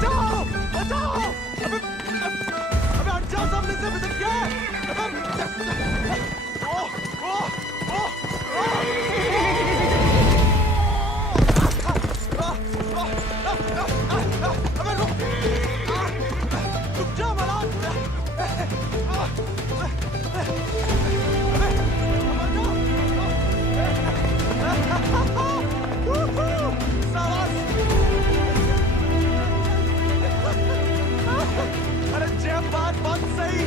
बचाओ बचाओ अबे हट जाओ सामने से अबे क्या ओ ओ अबे रुक जा मलाल अरे जय बात सही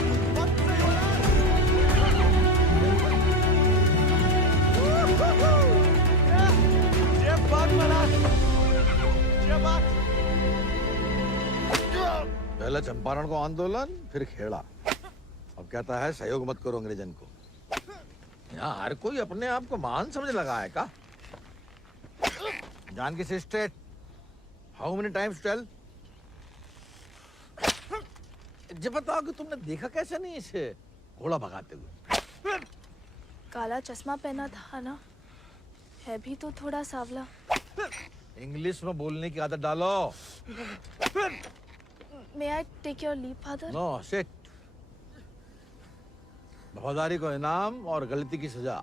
जय बात पहले चंपारण को आंदोलन फिर खेड़ा, अब कहता है सहयोग मत करो अंग्रेजन को। यहाँ हर कोई अपने आप को महान समझ लगा है का? जान की sister, how many times tell? जब बताओ कि तुमने देखा कैसे नहीं इसे घोड़ा भगाते हुए? काला चश्मा पहना था ना, है भी तो थोड़ा सावला। इंग्लिश में बोलने की आदत डालो। May I take your leave, father? No sit. वफादारी को इनाम और गलती की सजा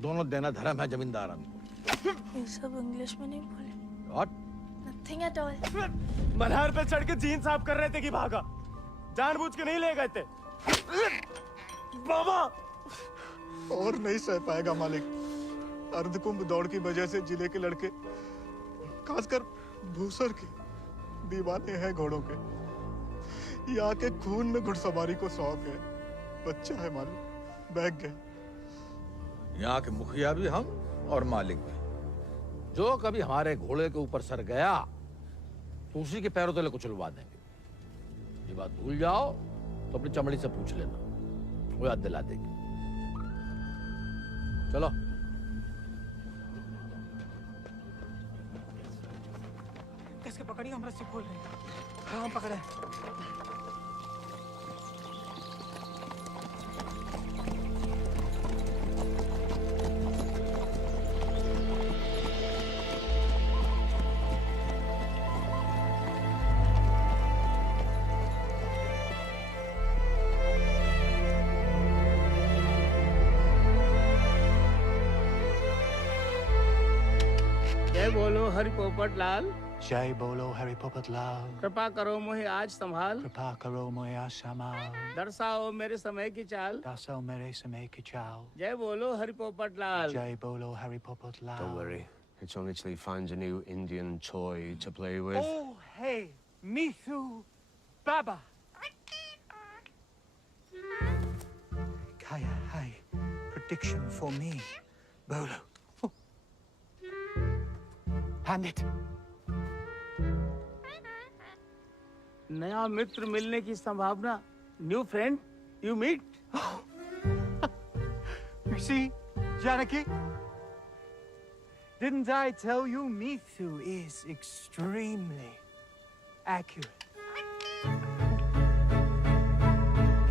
दोनों देना धर्म है जमींदार को। ये सब इंग्लिश में नहीं बोले। What? Nothing at all. Malhar पे चढ़ के जीन साफ कर रहे थे कि भागा, जानबूझ के नहीं ले गए थे। बाबा और नहीं सह पाएगा मालिक। अर्धकुंभ दौड़ की वजह से जिले के लड़के, खासकर भूसर के, दीवाने हैं घोड़ों के। यहाँ के खून में घुड़सवारी को शौक है। बच्चा है मालिक, बहक गए। यहाँ के मुखिया भी हम और मालिक भी। जो कभी हमारे घोड़े के ऊपर सर गया तो उसी के पैरों तले कुचलवा देंगे। ये बात भूल जाओ तो अपनी चमड़ी से पूछ लेना, वो याद दिला देगी। चलो। कैसे पकड़ी, हम रस्सी खोल रहे हैं। हाँ हम पकड़े। जय बोलो हरि पोपट लाल। जय बोलो हरि पोपट लाल। कृपा करो मुझे आज संभाल, कृपा करो मुझे आज संभाल। दर्शाओ मेरे समय की चाल। दर्शाओ मेरे समय की चाल। जय बोलो हरि पोपट लाल। जय बोलो Hari Popat Lal. Don't worry, it's only till he finds a new Indian toy to play with. Oh hey, Mithu, Baba. Kaya, hi. Prediction for me. Bolo. Hand it. नया मित्र मिलने की संभावना। New friend you meet. You see, Janaki? Didn't I tell you Mithu is extremely accurate?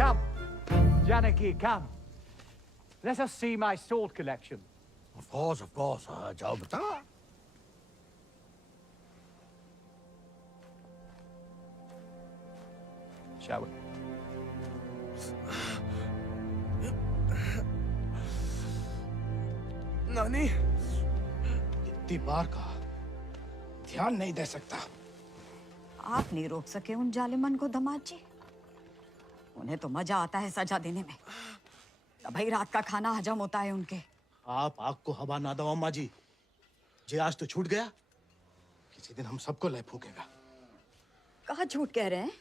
Come, Janaki, come. Let us see my sword collection. Of course. जाओ बता। Shall we? नानी, इतनी बार कहा, ध्यान नहीं दे सकता। आप नहीं रोक सके उन जालिमन को दमाद जी। उन्हें तो मजा आता है सजा देने में। तभी रात का खाना हजम होता है उनके। आप आग को हवा ना दो अम्मा जी। जे आज तो छूट गया, किसी दिन हम सबको लय फूकेगा। कहाँ झूठ कह रहे हैं?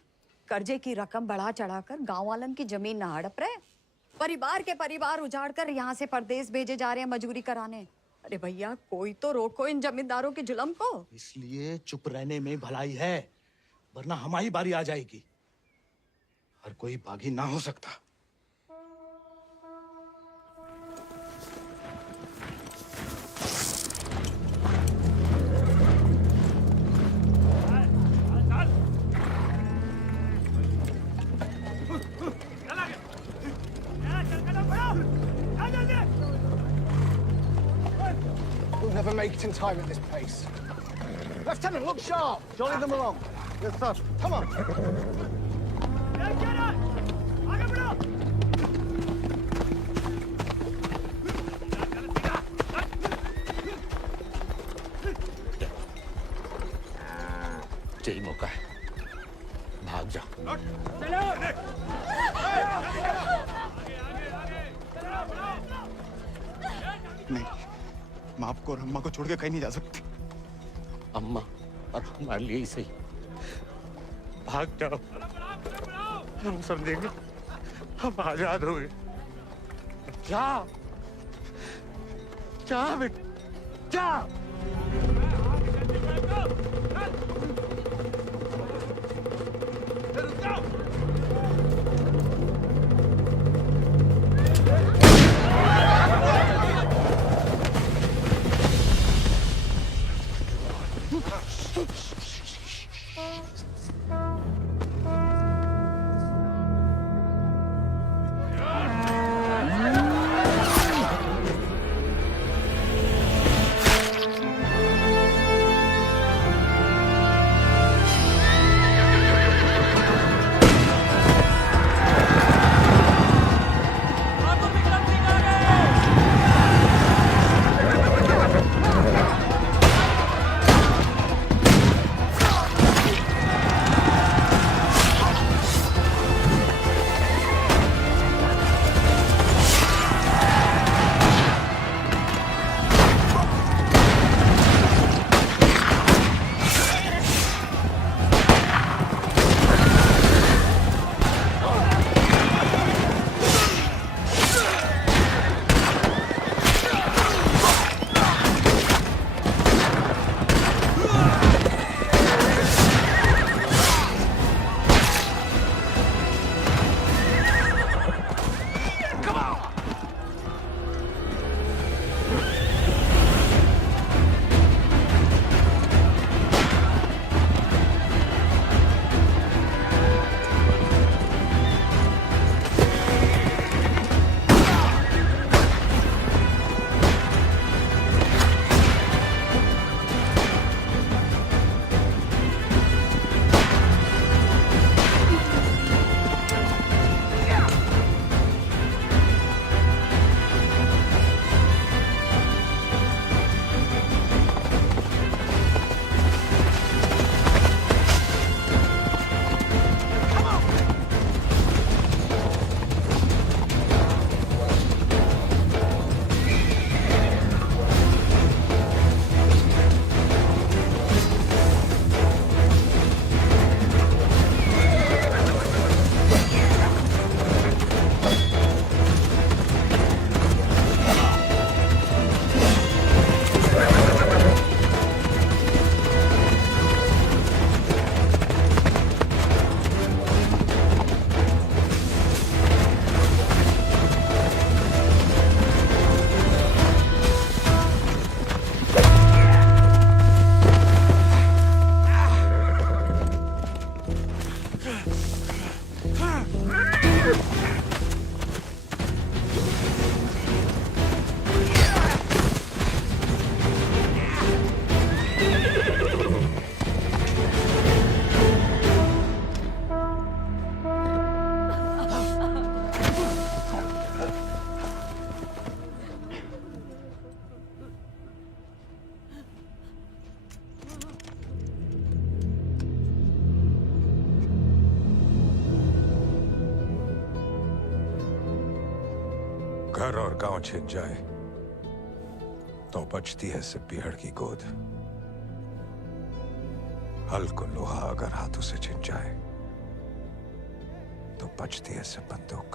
कर्जे की रकम बढ़ा चढ़ाकर गांव वालन की जमीन ना हड़प रहे। परिवार के परिवार उजाड़ कर यहाँ से परदेश भेजे जा रहे हैं मजूरी कराने। अरे भैया, कोई तो रोको इन जमींदारों के जुल्म को। इसलिए चुप रहने में भलाई है, वरना हमारी बारी आ जाएगी। हर कोई बागी ना हो सकता। We'll never make it in time at this pace. Lieutenant, look sharp. Jolly them along. Yes, sir. Come on. आगे बढ़ो। यही मौका है, भाग जा। नहीं, मैं आपको और अम्मा को छोड़ के कहीं नहीं जा सकती। अम्मा और हमारे लिए ही सही, भाग जाओ। हम समझेंगे, हम आजाद हो गए। जा जा बेटा, जा। घर और गांव छिन जाए तो बचती है सिर्फ पीहड़ की गोद। हल को लोहा अगर हाथों से छिन जाए तो बचती है सिर्फ बंदूक।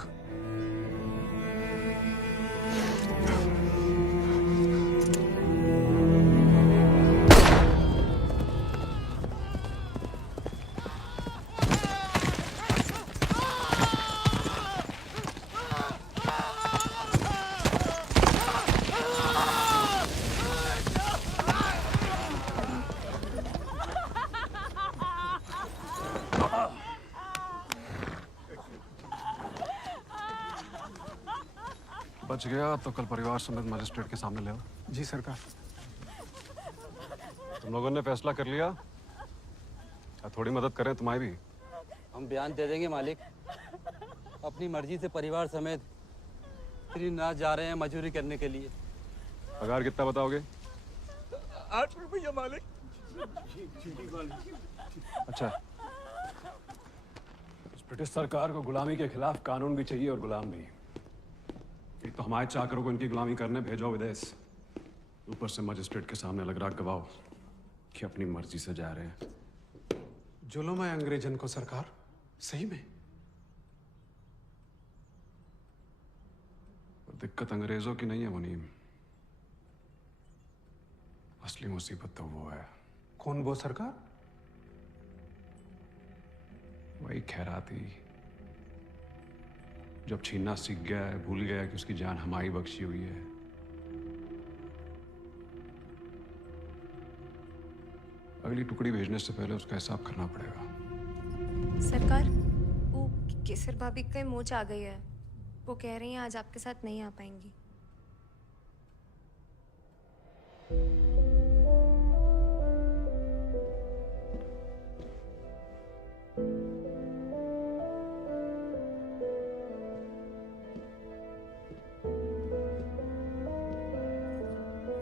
बच गया तो कल परिवार समेत मजिस्ट्रेट के सामने ले आओ। जी सरकार। तुम लोगों ने फैसला कर लिया? थोड़ी मदद करें तुम्हारी भी। हम बयान दे देंगे मालिक। अपनी मर्जी से परिवार समेत त्रिनाथ जा रहे हैं मजदूरी करने के लिए। पगार कितना बताओगे? 8 रुपया मालिक। अच्छा, इस ब्रिटिश सरकार को गुलामी के खिलाफ कानून भी चाहिए और गुलाम भी। एक तो हमारे चाकरों को इनकी गुलामी करने भेजो विदेश, ऊपर से मजिस्ट्रेट के सामने लग रहा गवाह कि अपनी मर्जी से जा रहे हैं। जुल्म है अंग्रेजन को सरकार, सही में। और दिक्कत अंग्रेजों की नहीं है मुनीम, असली मुसीबत तो वो है। कौन वो सरकार? वही खैराती, जब छीनना सीख गया है, भूल गया कि उसकी जान हमारी बख्शी हुई है। अगली टुकड़ी भेजने से पहले उसका हिसाब करना पड़ेगा। सरकार, वो केसर भाभी के मोच आ गई है। वो कह रही हैं आज आपके साथ नहीं आ पाएंगी।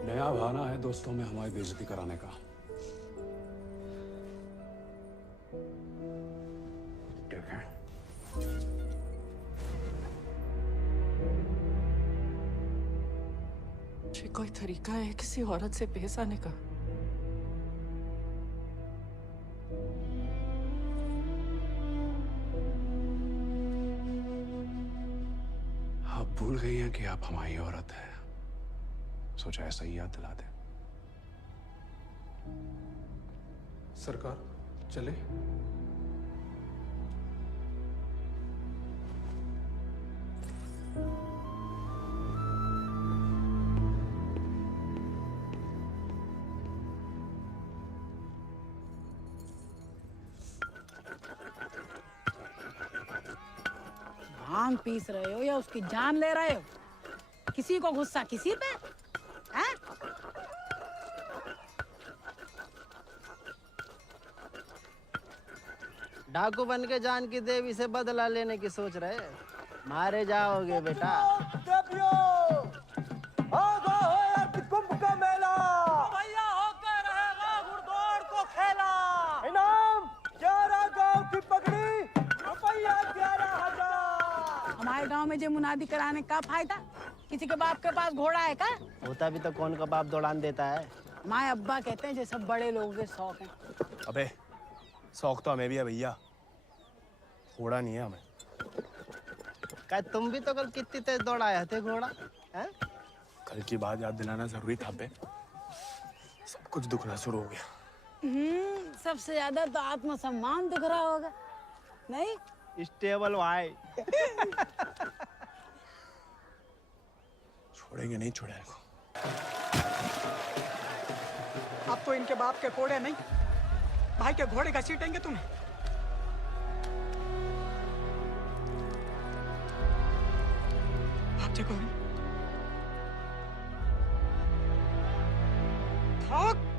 नया बहाना है दोस्तों में हमारी बेइज्जती कराने का। ठीक है। ये कोई तरीका है किसी औरत से पेश आने का? आप भूल गई हैं कि आप हमारी औरत हैं। सोचा ऐसा ही याद दिला दे। सरकार चले? भांग पीस रहे हो या उसकी जान ले रहे हो? किसी को गुस्सा किसी पे? हैं? डाकू बन के जान की देवी से बदला लेने की सोच रहे, मारे जाओगे बेटा। कुंभ का मेला भैया होकर रहेगा घुड़दौड़ को खेला। इनाम 11 गांव की पगड़ी, रुपया 11,000। हमारे गांव में जो मुनादी कराने का फायदा? किसी के बाप के पास घोड़ा है का? होता भी तो कौन का बाप दौड़ान देता है। माए अब्बा कहते हैं जैसे बड़े लोगों के शौक हैं। अबे शौक तो हमें भी है भैया, घोड़ा नहीं है हमें। क्या तुम भी तो कल कितनी तेज दौड़ाए थे घोड़ा? हैं? कल की बात याद दिलाना जरूरी था बे। सब कुछ दुखना शुरू हो गया। सबसे ज्यादा तो आत्मसम्मान दिख रहा होगा, नहीं? स्टेबल भाई। छोड़ेंगे नहीं छोड़ेंगे। अब तो इनके बाप के कोड़े नहीं, भाई के घोड़े घसीटेंगे तुम्हें। भाग जाओ। भाग।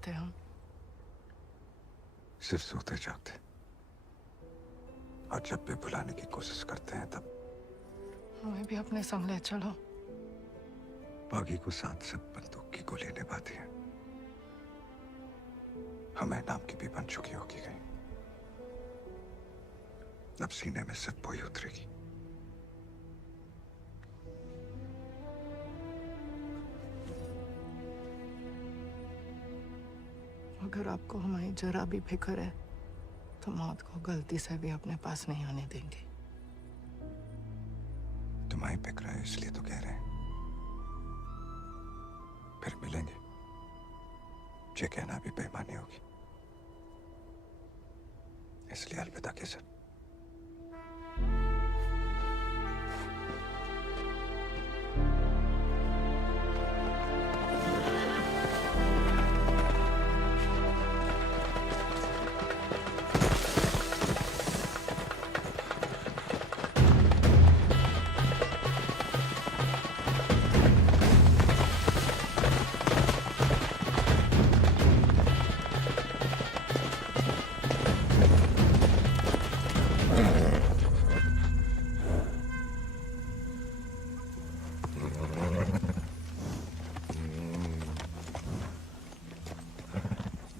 जाते हम? सिर्फ सोते जागते। और जब भी बुलाने की कोशिश करते हैं तब हमें भी अपने संग ले चलो। बागी को साथ सब बंदूक की गोली निभाती है। हमें नाम की भी बन चुकी होगी कहीं। अब सीने में सिर्फ वही उतरेगी। अगर आपको हमारी जरा भी फिक्र है तो मौत को गलती से भी अपने पास नहीं आने देंगे। तुम्हारी फिक्र है इसलिए तो कह रहे हैं। फिर मिलेंगे। ये कहना भी बेईमानी होगी, इसलिए अलविदा के सर।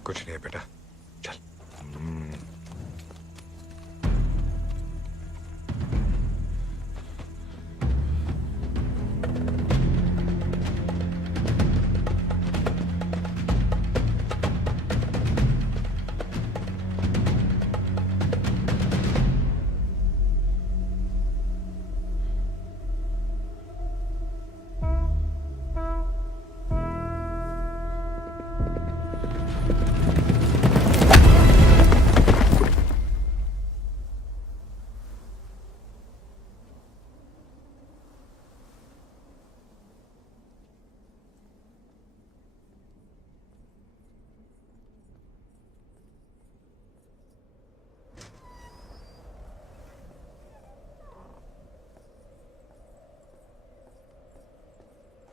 कुछ नहीं है बेटा, चल।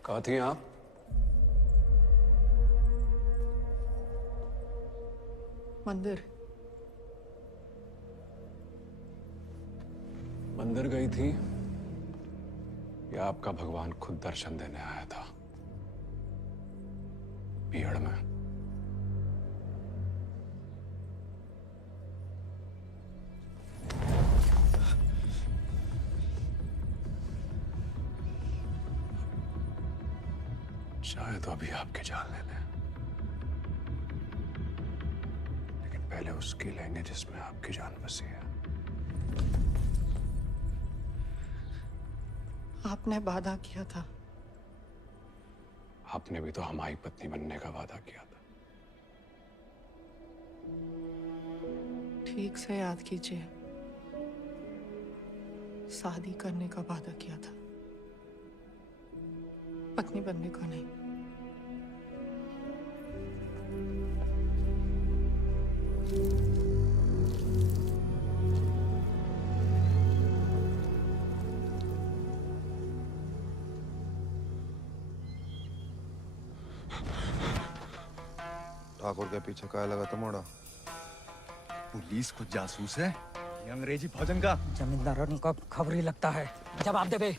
कहाँ थी आप? मंदिर। मंदिर गई थी या आपका भगवान खुद दर्शन देने आया था भीड़ में? शायद तो अभी आपकी जान ले लें, लेकिन पहले उसकी लेंगे जिसमें आपकी जान बसी है। आपने वादा किया था। आपने भी तो हमारी पत्नी बनने का वादा किया था। ठीक से याद कीजिए, शादी करने का वादा किया था, पत्नी बनने का नहीं। ठाकुर के पीछे काय लगा था मोड़ा? पुलिस को जासूस है ये अंग्रेजी फौजन का। जमींदारों को खबर ही लगता है। जवाब दे बे,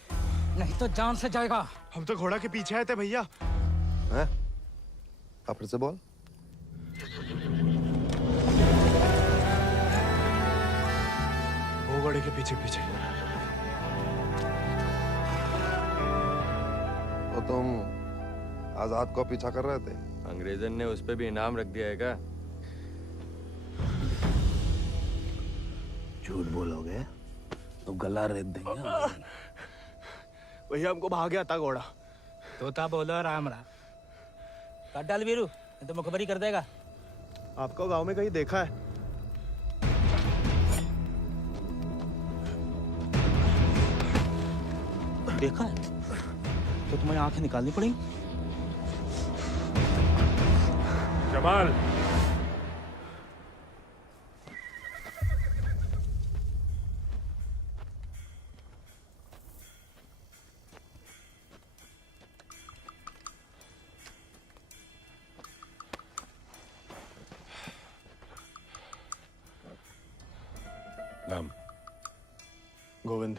नहीं तो जान से जाएगा। हम तो घोड़ा के पीछे आए थे भैया। हैं? आप फिर से बोल। वो घोड़े के पीछे पीछे। तो तुम आजाद को पीछा कर रहे थे? अंग्रेजन ने उस पे भी इनाम रख दिया है क्या? झूठ बोलोगे तो गला रेत देंगे। भैया हमको भाग गया था घोड़ा। तोता बोलो राम राम। काट डाल वीरू, नहीं तो मुखबरी कर देगा। आपको गांव में कहीं देखा है? देखा है तो तुम्हें आंखें निकालनी पड़ी। जमाल, नाम? गोविंद।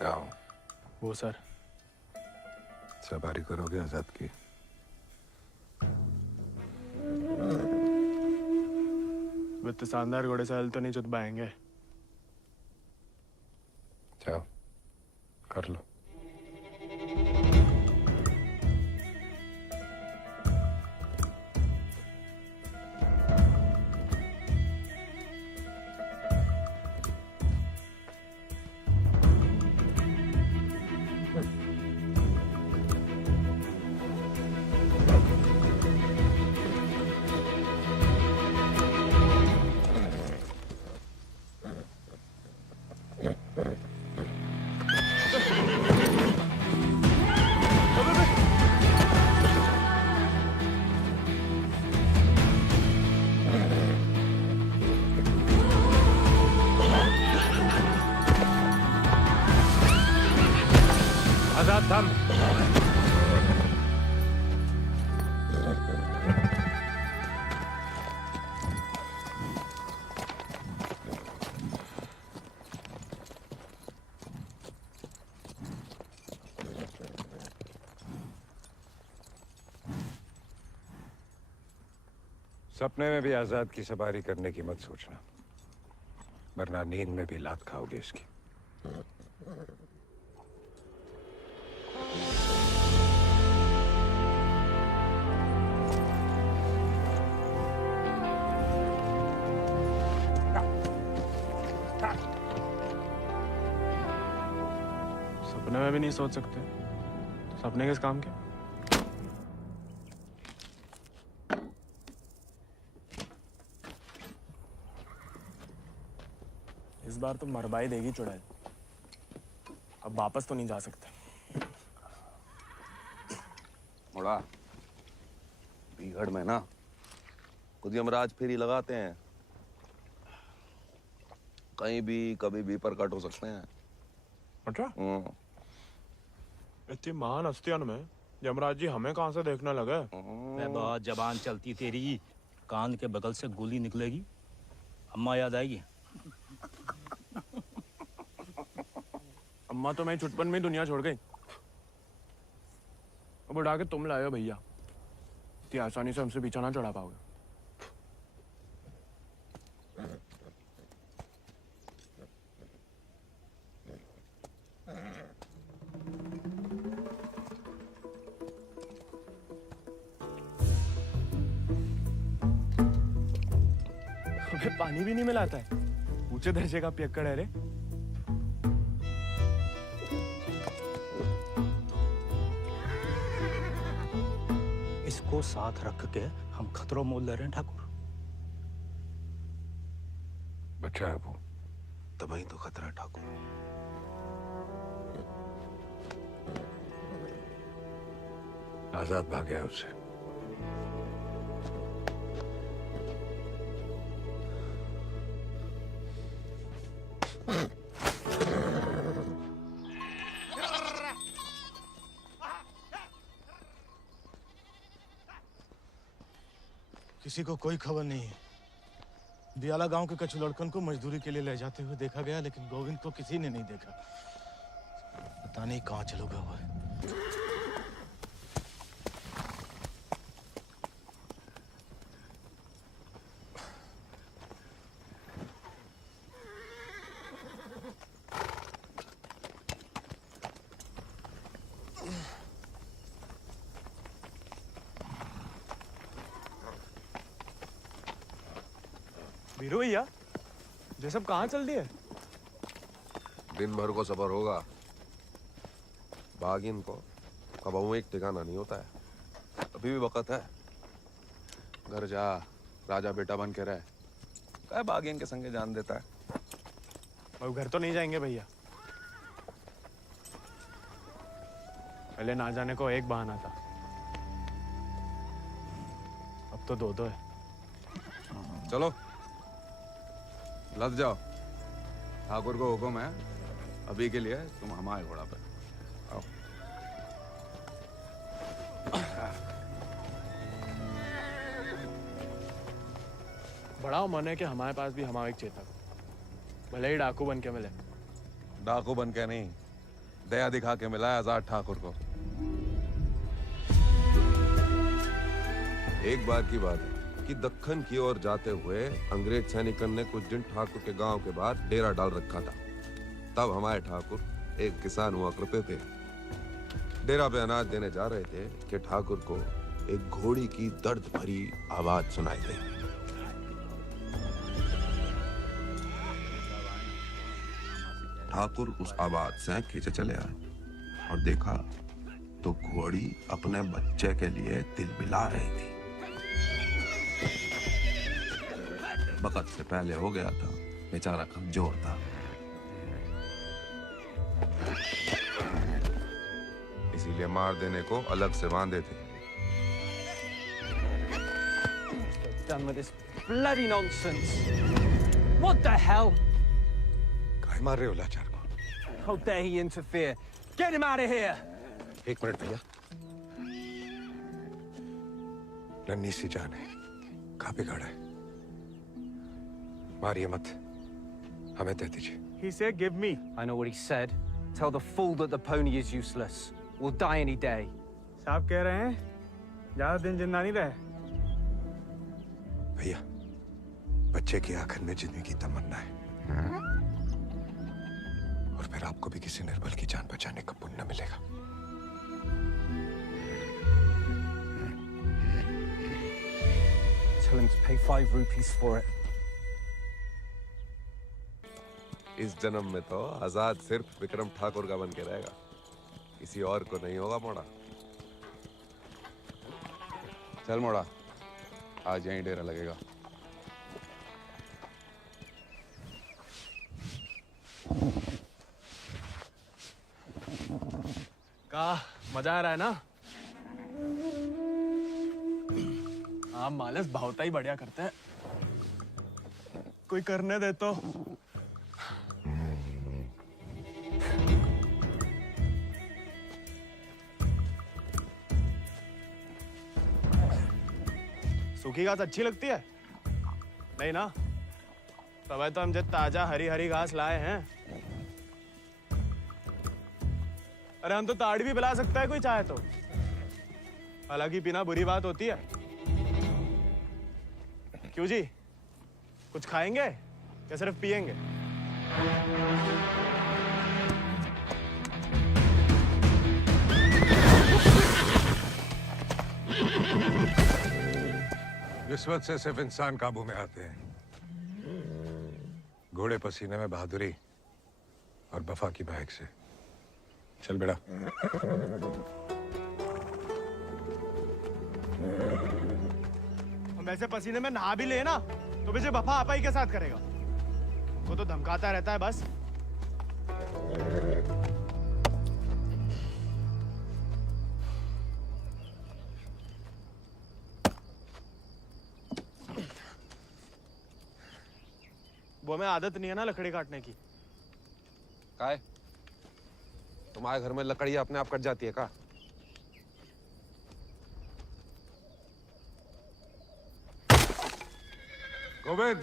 गाँव? वो सर। सवारी करोगे आजाद की? वित्त शानदार घोड़े से हल तो नहीं चुत पाएंगे। जाओ कर लो। आजाद थम। सपने में भी आजाद की सवारी करने की मत सोचना, वरना नींद में भी लात खाओगे इसकी। सपने में भी नहीं सोच सकते, सपने किस काम के? इस बार तो मरवाई देगी चुड़ैल, अब वापस तो नहीं जा सकते। मुड़ा बीहड़ में ना खुद यमराज फेरी लगाते हैं, कहीं भी कभी भी प्रकट हो सकते हैं। अच्छा? इतनी महान हस्तियों में यमराज जी हमें कहाँ से देखने लगे? मैं बहुत जबान चलती तेरी, कान के बगल से गोली निकलेगी, अम्मा याद आएगी। अम्मा तो मैं छुटपन में ही दुनिया छोड़ गई। अब उड़ा के तुम लाए हो भैया, इतनी आसानी से हमसे पीछा ना चढ़ा पाओगे। हमें पानी भी नहीं मिलाता है, ऊंचे दर्जे का पियक्कड़ है रे। इसको साथ रख के हम खतरों मोल ले रहे हैं ठाकुर। बच्चा है वो, तभी तो खतरा है ठाकुर। आजाद भाग गया उससे। किसी को कोई खबर नहीं है। दियाला गांव के कच्छ लड़कन को मजदूरी के लिए ले जाते हुए देखा गया, लेकिन गोविंद को किसी ने नहीं देखा। पता नहीं कहाँ चलो गया हुआ है। वीरू भैया, ये सब कहाँ चल दिए? दिन भर को सफर होगा, बागिन को कबहू एक ठिकाना नहीं होता है। अभी भी वक्त है, घर जा, राजा बेटा बन के रहे। क्या बागिन के संगे जान देता है। अब घर तो नहीं जाएंगे भैया, पहले ना जाने को एक बहाना था, अब तो दो है। चलो लद जाओ, ठाकुर को हुक्म है, अभी के लिए तुम हमारे घोड़ा पे आओ। बड़ा मन है कि हमारे पास भी हमारा एक चेता। भले ही डाकू बन के मिले। डाकू बन के नहीं, दया दिखा के मिला है आजाद ठाकुर को। एक बार की बात है कि दक्कन की ओर जाते हुए अंग्रेज सैनिकों ने कुछ दिन ठाकुर के गांव के बाहर डेरा डाल रखा था। तब हमारे ठाकुर एक किसान हुआ करते थे। डेरा पे अनाज देने जा रहे थे कि ठाकुर को एक घोड़ी की दर्द भरी आवाज सुनाई दी। ठाकुर उस आवाज से खींचे चले आए और देखा तो घोड़ी अपने बच्चे के लिए तिलमिला रही थी। वक्त से पहले हो गया था, बेचारा कमजोर था। इसीलिए मार देने को अलग से बांधे थे। Done with this bloody nonsense. What the hell? काय मार रहे हो लाचार को? How dare he interfere? Get him out of here! एक मिनट भैया। नन्ही सी जान है, कहाँ बिगाड़ा है? मारिए मत, हमें दे दीजिए। He said, "Give me." I know what he said. Tell the fool that the pony is useless. We'll die any day. साहब कह रहे हैं ज्यादा दिन जिंदा नहीं रहे। भैया, बच्चे की आंखन में जीने की तमन्ना है, और फिर आपको भी किसी निर्बल की जान बचाने का पुण्य मिलेगा। Tell him to pay 5 rupees for it. इस जन्म में तो आजाद सिर्फ विक्रम ठाकुर का बन के रहेगा, किसी और को नहीं होगा मोड़ा। चल मोड़ा, आज यहीं डेरा लगेगा। का मजा आ रहा है ना? हाँ, मालस भावता ही बढ़िया करते हैं। कोई करने दे तो। सूखी घास अच्छी लगती है? नहीं ना? तब तो हम जब ताजा हरी हरी घास लाए हैं। अरे हम तो ताड़ी भी पिला सकता है कोई चाहे तो। हालांकि पीना बुरी बात होती है। क्यों जी? कुछ खाएंगे या सिर्फ पिएंगे? किस्मत से सिर्फ इंसान काबू में आते हैं। घोड़े पसीने में बहादुरी और वफा की महक से। चल बेटा। हम ऐसे पसीने में नहा भी ले ना तो मुझे वफा आपा ही के साथ करेगा। वो तो धमकाता रहता है बस। वो हमें आदत नहीं है ना लकड़ी काटने की। काय? तुम्हारे घर में लकड़ी अपने आप कट जाती है का? गोविंद,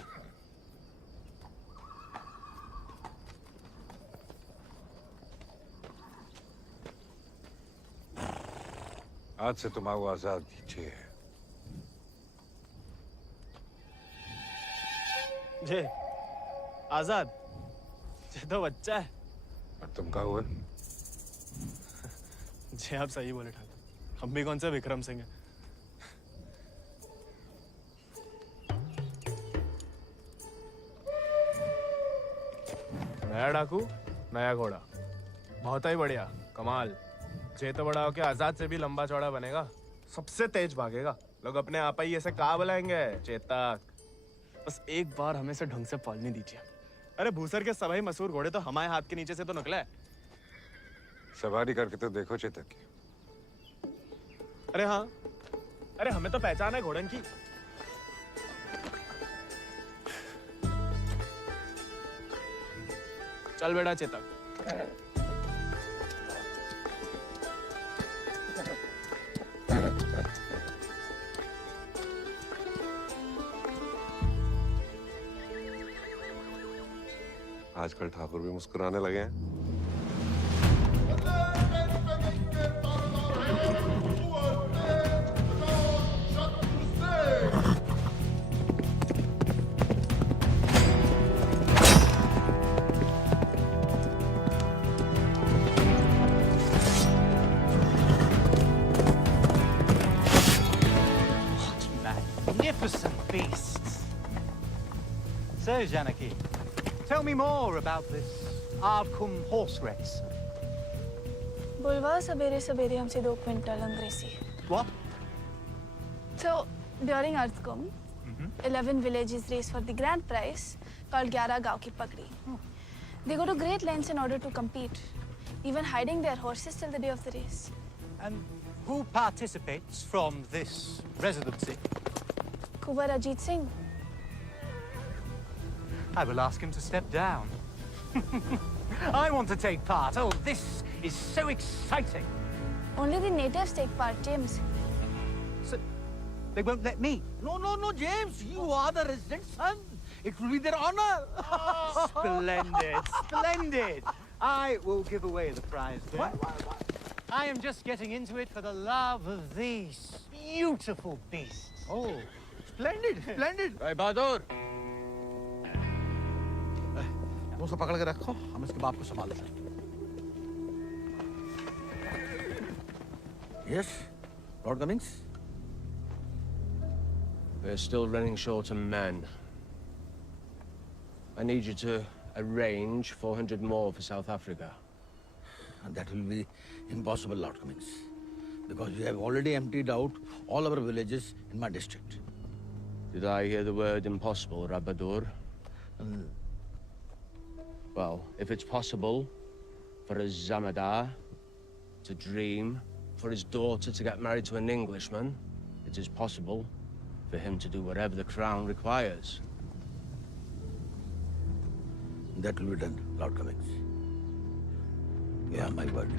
आज से तुम आओ आजाद कीजिए। जे आजाद, जे तो बच्चा है। और तुम कहा हुआ? जी आप सही बोले ठाकुर, हम भी कौन से विक्रम सिंह हैं। नया डाकू, नया घोड़ा, बहुत ही बढ़िया, कमाल। जे तो बड़ा होके आजाद से भी लंबा चौड़ा बनेगा, सबसे तेज भागेगा। लोग अपने आप ही ऐसे कहा बुलाएंगे, चेतक। बस एक बार हमें से ढंग से पालने दीजिए। अरे भूसर के सभी मशहूर घोड़े तो हमारे हाथ के नीचे से तो निकले हैं। सवारी करके तो देखो चेतक की। अरे हाँ, अरे हमें तो पहचान है घोड़न की। चल बेटा चेतक। आजकल ठाकुर भी मुस्कुराने लगे हैं। Magnificent beasts. So, Janaki, tell me more about this Ardcumbe horse race. बुलवा सवेरे सवेरे हमसे 2 क्विंटल अंग्रेजी. What? So during Ardcumbe, 11 villages race for the grand prize called 11 गांव की पगड़ी. They go to great lengths in order to compete, even hiding their horses till the day of the race. And who participates from this residency? Kuwar Ajit Singh. I will ask him to step down. I want to take part. Oh, this is so exciting. Only the natives take part, James. So, they won't let me? No, James. You are the resident son. It will be their honor. Splendid. I will give away the prize then. What? I am just getting into it for the love of these beautiful beasts. Oh, splendid. भाई बहादुर, उसको पकड़ के रखो, हम इसके बाप को संभाल लेंगे। Yes, Lord Cummings. We're still running short on men. I need you to arrange 400 more for South Africa. And that will be impossible, Lord Cummings, because you have already emptied out all our villages in my district. Did I hear the word impossible, Rabadur? Well, if it's possible for a Zamadar to dream, for his daughter to get married to an Englishman, it is possible for him to do whatever the crown requires. That will be done, Lord Cummings. You have my word.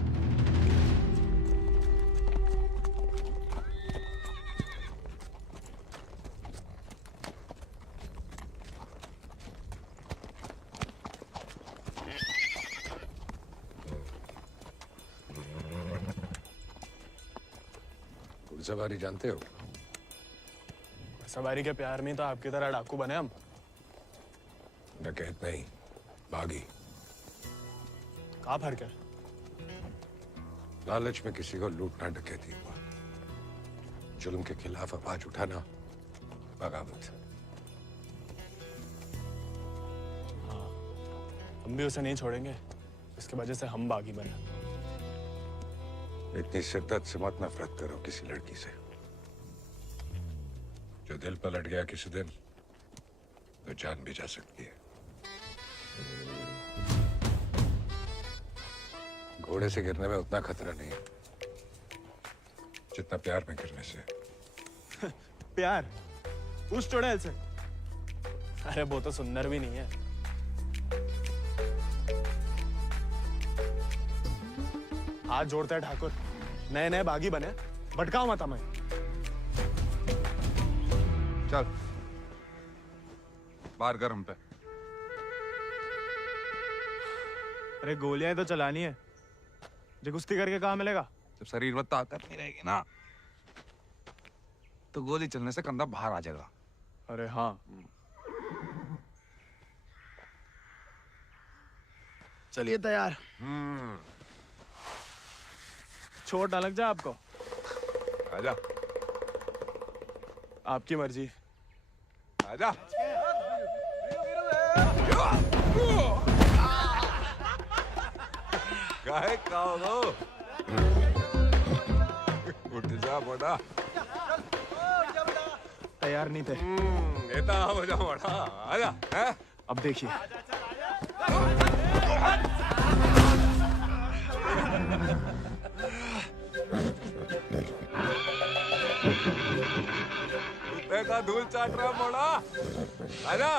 सवारी जानते हो? सवारी के प्यार में तो आपकी तरह डाकू बने हम. डकैत नहीं, बागी. कहाँ फर्क है? लालच में किसी को लूटना डकैती हुआ. जुल्म के खिलाफ आवाज उठाना बगावत. हाँ, हम भी उसे नहीं छोड़ेंगे. इसकी वजह से हम बागी बने. इतनी शिद्दत से मत नफरत करो किसी लड़की से. जो दिल पलट गया किसी दिन तो जान भी जा सकती है. घोड़े से गिरने में उतना खतरा नहीं है जितना प्यार में गिरने से. प्यार? उस चुड़ैल से? अरे वो तो सुंदर भी नहीं है. हाथ जोड़ते हैं ठाकुर. नए बागी बने, भटकाओ मत हमें. चल बाहर गर्म पे. अरे गोलियां तो चलानी है. जो कुश्ती करके कहाँ मिलेगा? जब शरीर में ताकत नहीं रहेगी ना तो गोली चलने से कंधा बाहर आ जाएगा. अरे हाँ. चलिए तैयार. चोट ना लग जाए आपको. आजा. आपकी मर्जी. आजा. गाय खाओ लो. उठ जा बड़ा. तैयार नहीं थे. नेता हो जा बड़ा. आजा. हैं? अब देखिए. देखा धूल चाट रहा मोड़ा. आजा.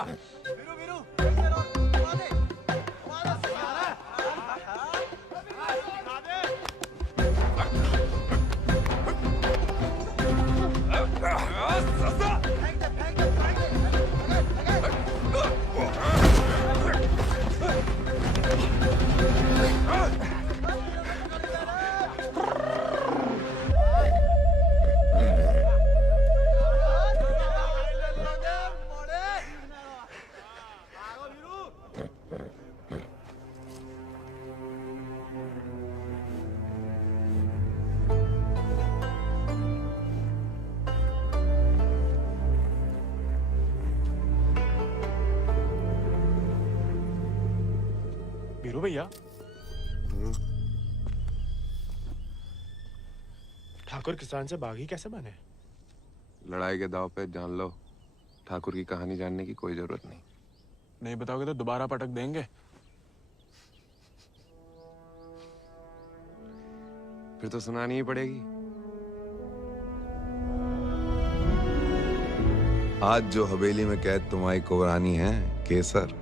वीरू भैया, ठाकुर किसान से बागी कैसे बने? लड़ाई के दाव पे जान लो, ठाकुर की कहानी जानने की कोई जरूरत नहीं। नहीं बताओगे तो दोबारा पटक देंगे। फिर तो सुनानी ही पड़ेगी। आज जो हवेली में कैद तुम्हारी कुबरानी है केसर,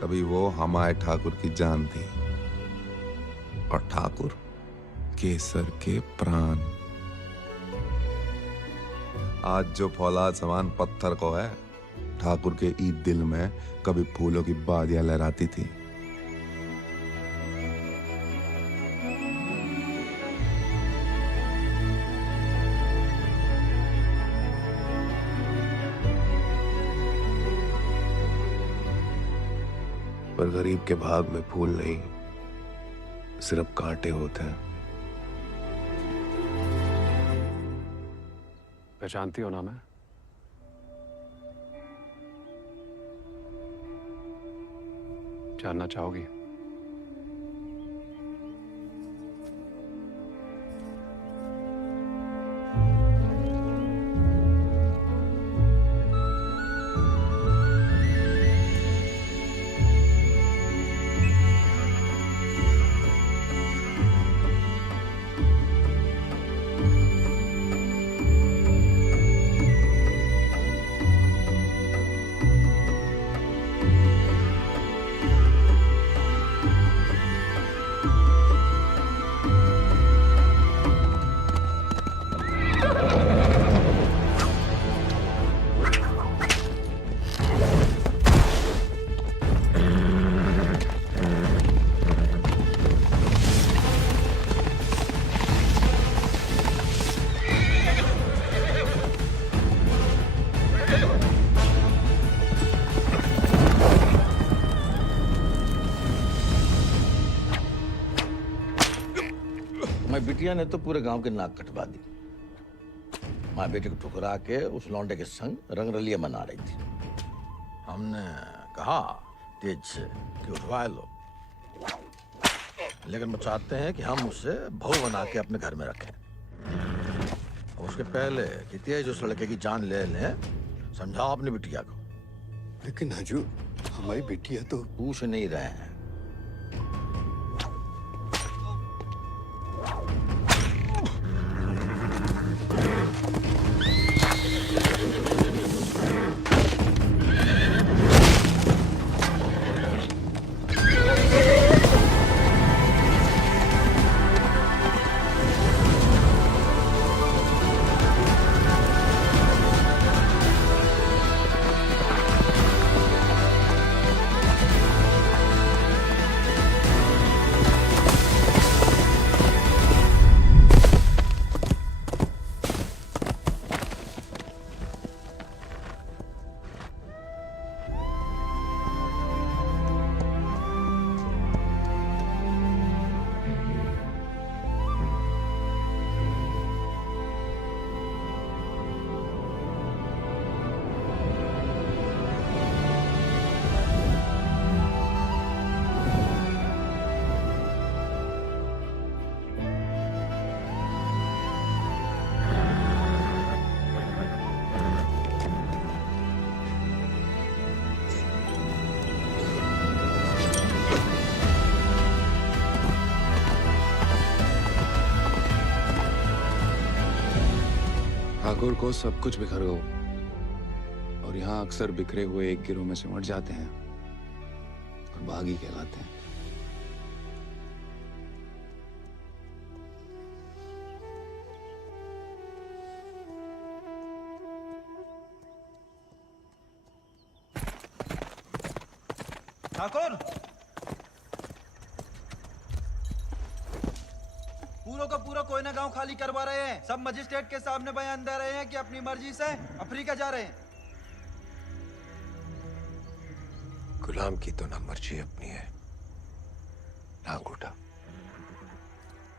कभी वो हमारे ठाकुर की जान थी, और ठाकुर केसर के प्राण। आज जो फौलाद समान पत्थर को है, ठाकुर के ईद दिल में कभी फूलों की बादियां लहराती थी। पर गरीब के भाग में फूल नहीं, सिर्फ कांटे होते हैं। पहचानती हो ना मैं? जानना चाहोगी? मैं बिटिया ने तो पूरे गांव के नाक कटवा दी। माँ बेटे को ठुकरा के उस लौंडे के संग रंगरलिया मना रही थी। हमने कहा तेज से कि उठवा लो, लेकिन वो चाहते हैं कि हम उसे बहू बना के अपने घर में रखें। और उसके पहले कि तेज उस लड़के की जान ले लें, समझाओ अपनी बिटिया को। लेकिन हजूर, हमारी बिटिया तो पूछ नहीं रहे हैं। ठाकुर को सब कुछ बिखर गया, और यहाँ अक्सर बिखरे हुए एक गिरोह में सिमट जाते हैं और बागी कहलाते हैं। ठाकुर, पूरा का पूरा कोयना गांव खाली करवा रहे हैं। सब मजिस्ट्रेट के सामने बयान दे रहे हैं कि अपनी मर्जी से अफ्रीका जा रहे हैं। गुलाम की तो ना मर्जी अपनी है ना अंगूठा।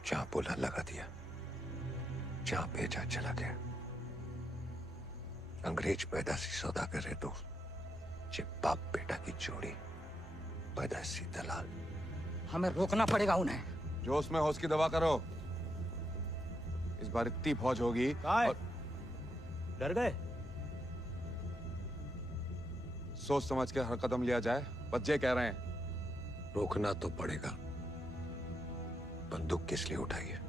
जहां बोला लगा दिया, जहां भेजा चला गया। अंग्रेज पैदाशी सौदागर है तो बाप बेटा की जोड़ी पैदाशी दलाल। हमें रोकना पड़ेगा उन्हें। जोश में होश की दवा करो। इस बार इतनी फौज होगी और डर गए? सोच समझ के हर कदम लिया जाए। बच्चे कह रहे हैं। रोकना तो पड़ेगा। बंदूक किस लिए उठाई है?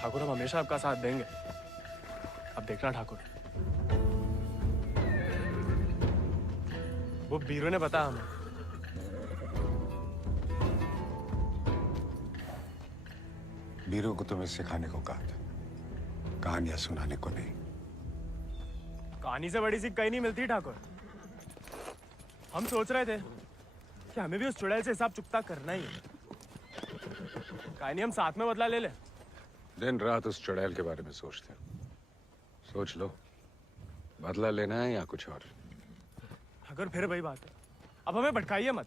ठाकुर, हम हमेशा आपका साथ देंगे। अब देखना ठाकुर, वो बीरू ने बताया हमें। बीरू को तुम्हें सिखाने को कहा था, कहानियां सुनाने को नहीं। कहानी से बड़ी सी कहीं नहीं मिलती ठाकुर। हम सोच रहे थे कि हमें भी उस चुड़ैल से हिसाब चुकता करना ही है। कहानी हम साथ में बदला ले ले। दिन रात उस चुड़ैल के बारे में सोचते हैं। सोच लो, बदला लेना है या कुछ और। अगर फिर वही बात है, अब हमें भटकाइए मत।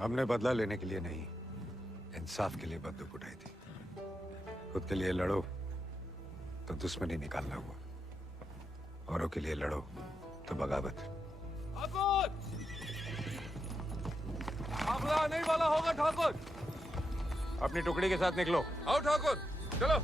हमने बदला लेने के लिए नहीं, इंसाफ के लिए बंदूक उठाई थी। खुद के लिए लड़ो तो दुश्मनी निकालना हुआ, औरों के लिए लड़ो तो बगावत। हमला नहीं वाला होगा ठाकुर। अपनी टुकड़ी के साथ निकलो। आओ ठाकुर, चलो।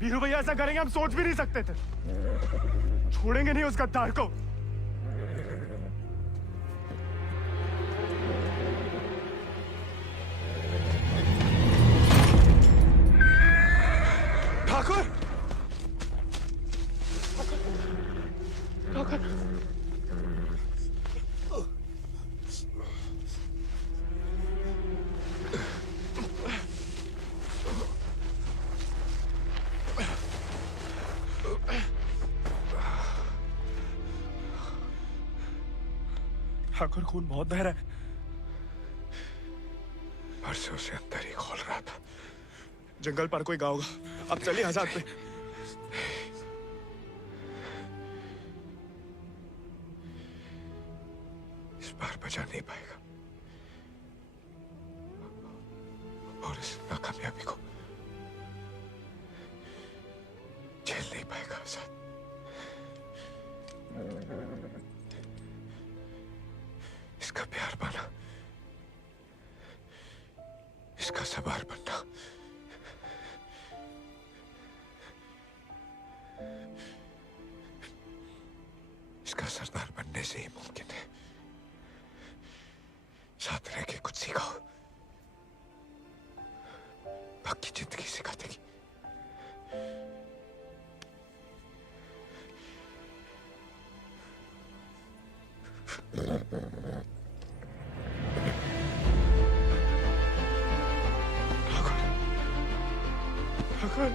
बीरू भैया ऐसा करेंगे हम सोच भी नहीं सकते थे। छोड़ेंगे नहीं उस गद्दार को। ठाकुर, ठाकुर, ठाकुर खून बहुत बह रहा है। परसों से अंदर ही खोल रहा था। जंगल पर कोई गाँव होगा। अब चलिए आजाद पे। इस बार बचा नहीं पाएगा और इस नाकामयाबी को झेल नहीं पाएगा आजाद। इसका प्यार पाना, इसका सवार बनना, इसका सरदार बनने से ही मुमकिन है। साथ रह के कुछ सिखाओ, बाकी जिंदगी सिखा देगी। ठाकुर,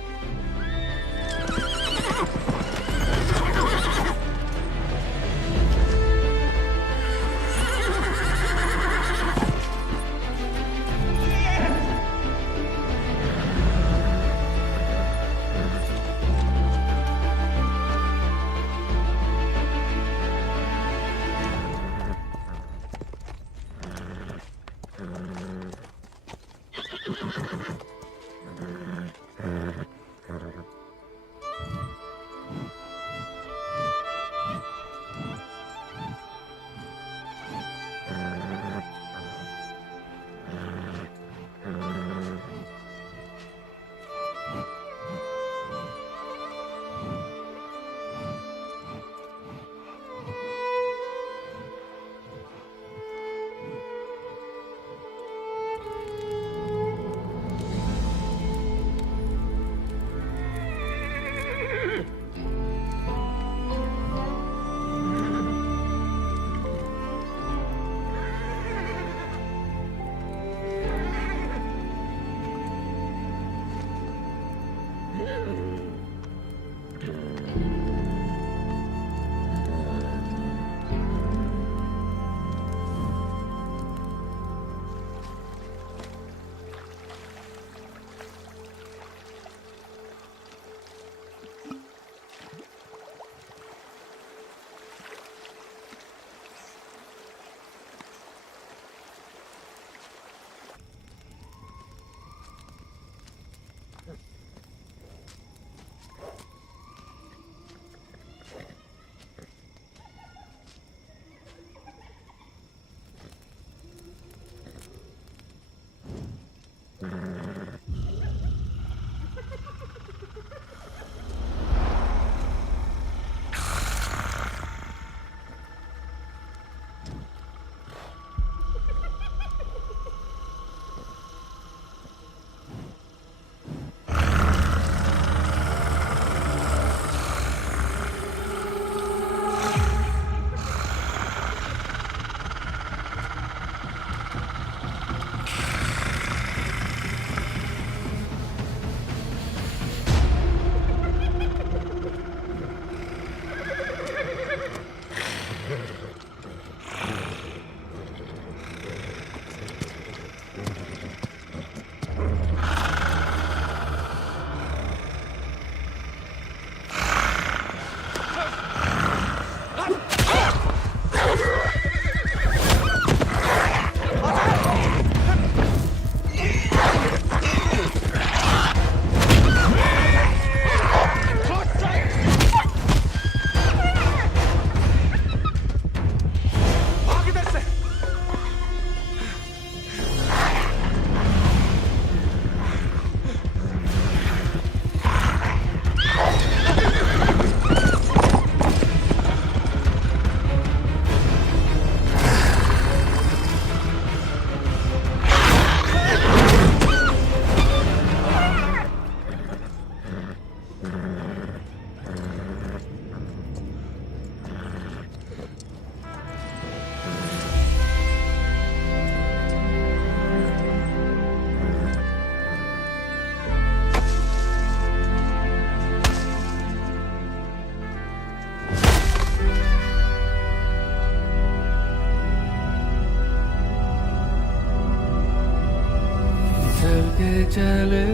चले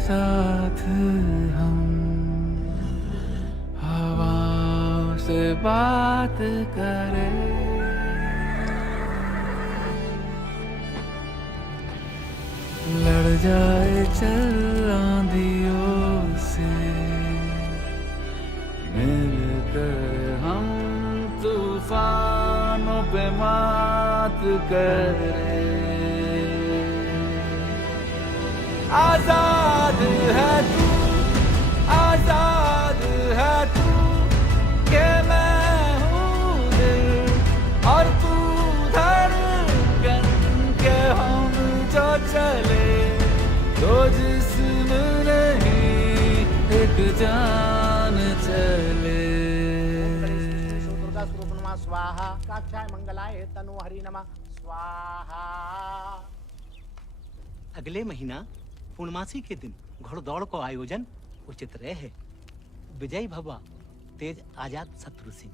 साथ हम, हवाओं से बात करें, लड़ जाए चल आंधियों से, मिलकर हम तूफानों पे मात करें। आजाद है तू, आजाद है तू, के मैं हूँ दिल और तू धड़कन, के हम जो चले दो जिस्म नहीं एक जान चले। दुर्गा स्वरूप नमः स्वाहा, काक्षाय मंगलाय तनु हरि नमः स्वाहा। अगले महीना पूर्णमासी के दिन घोड़दौड़ को आयोजन उचित रहे। विजयी भवा तेज आजाद शत्रु सिंह।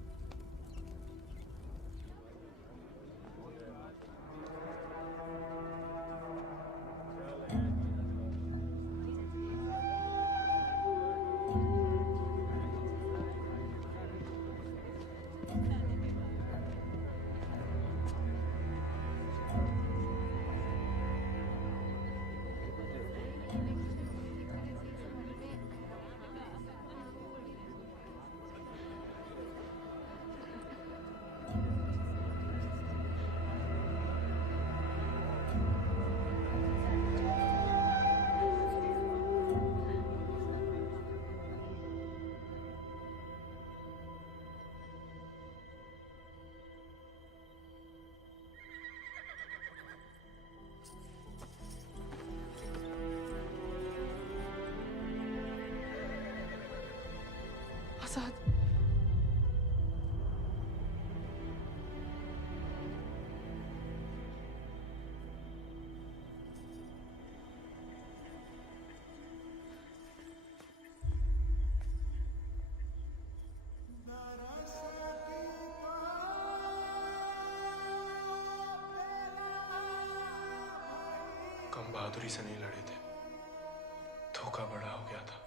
आजाद, कम बहादुरी से नहीं लड़े थे, धोखा बड़ा हो गया था।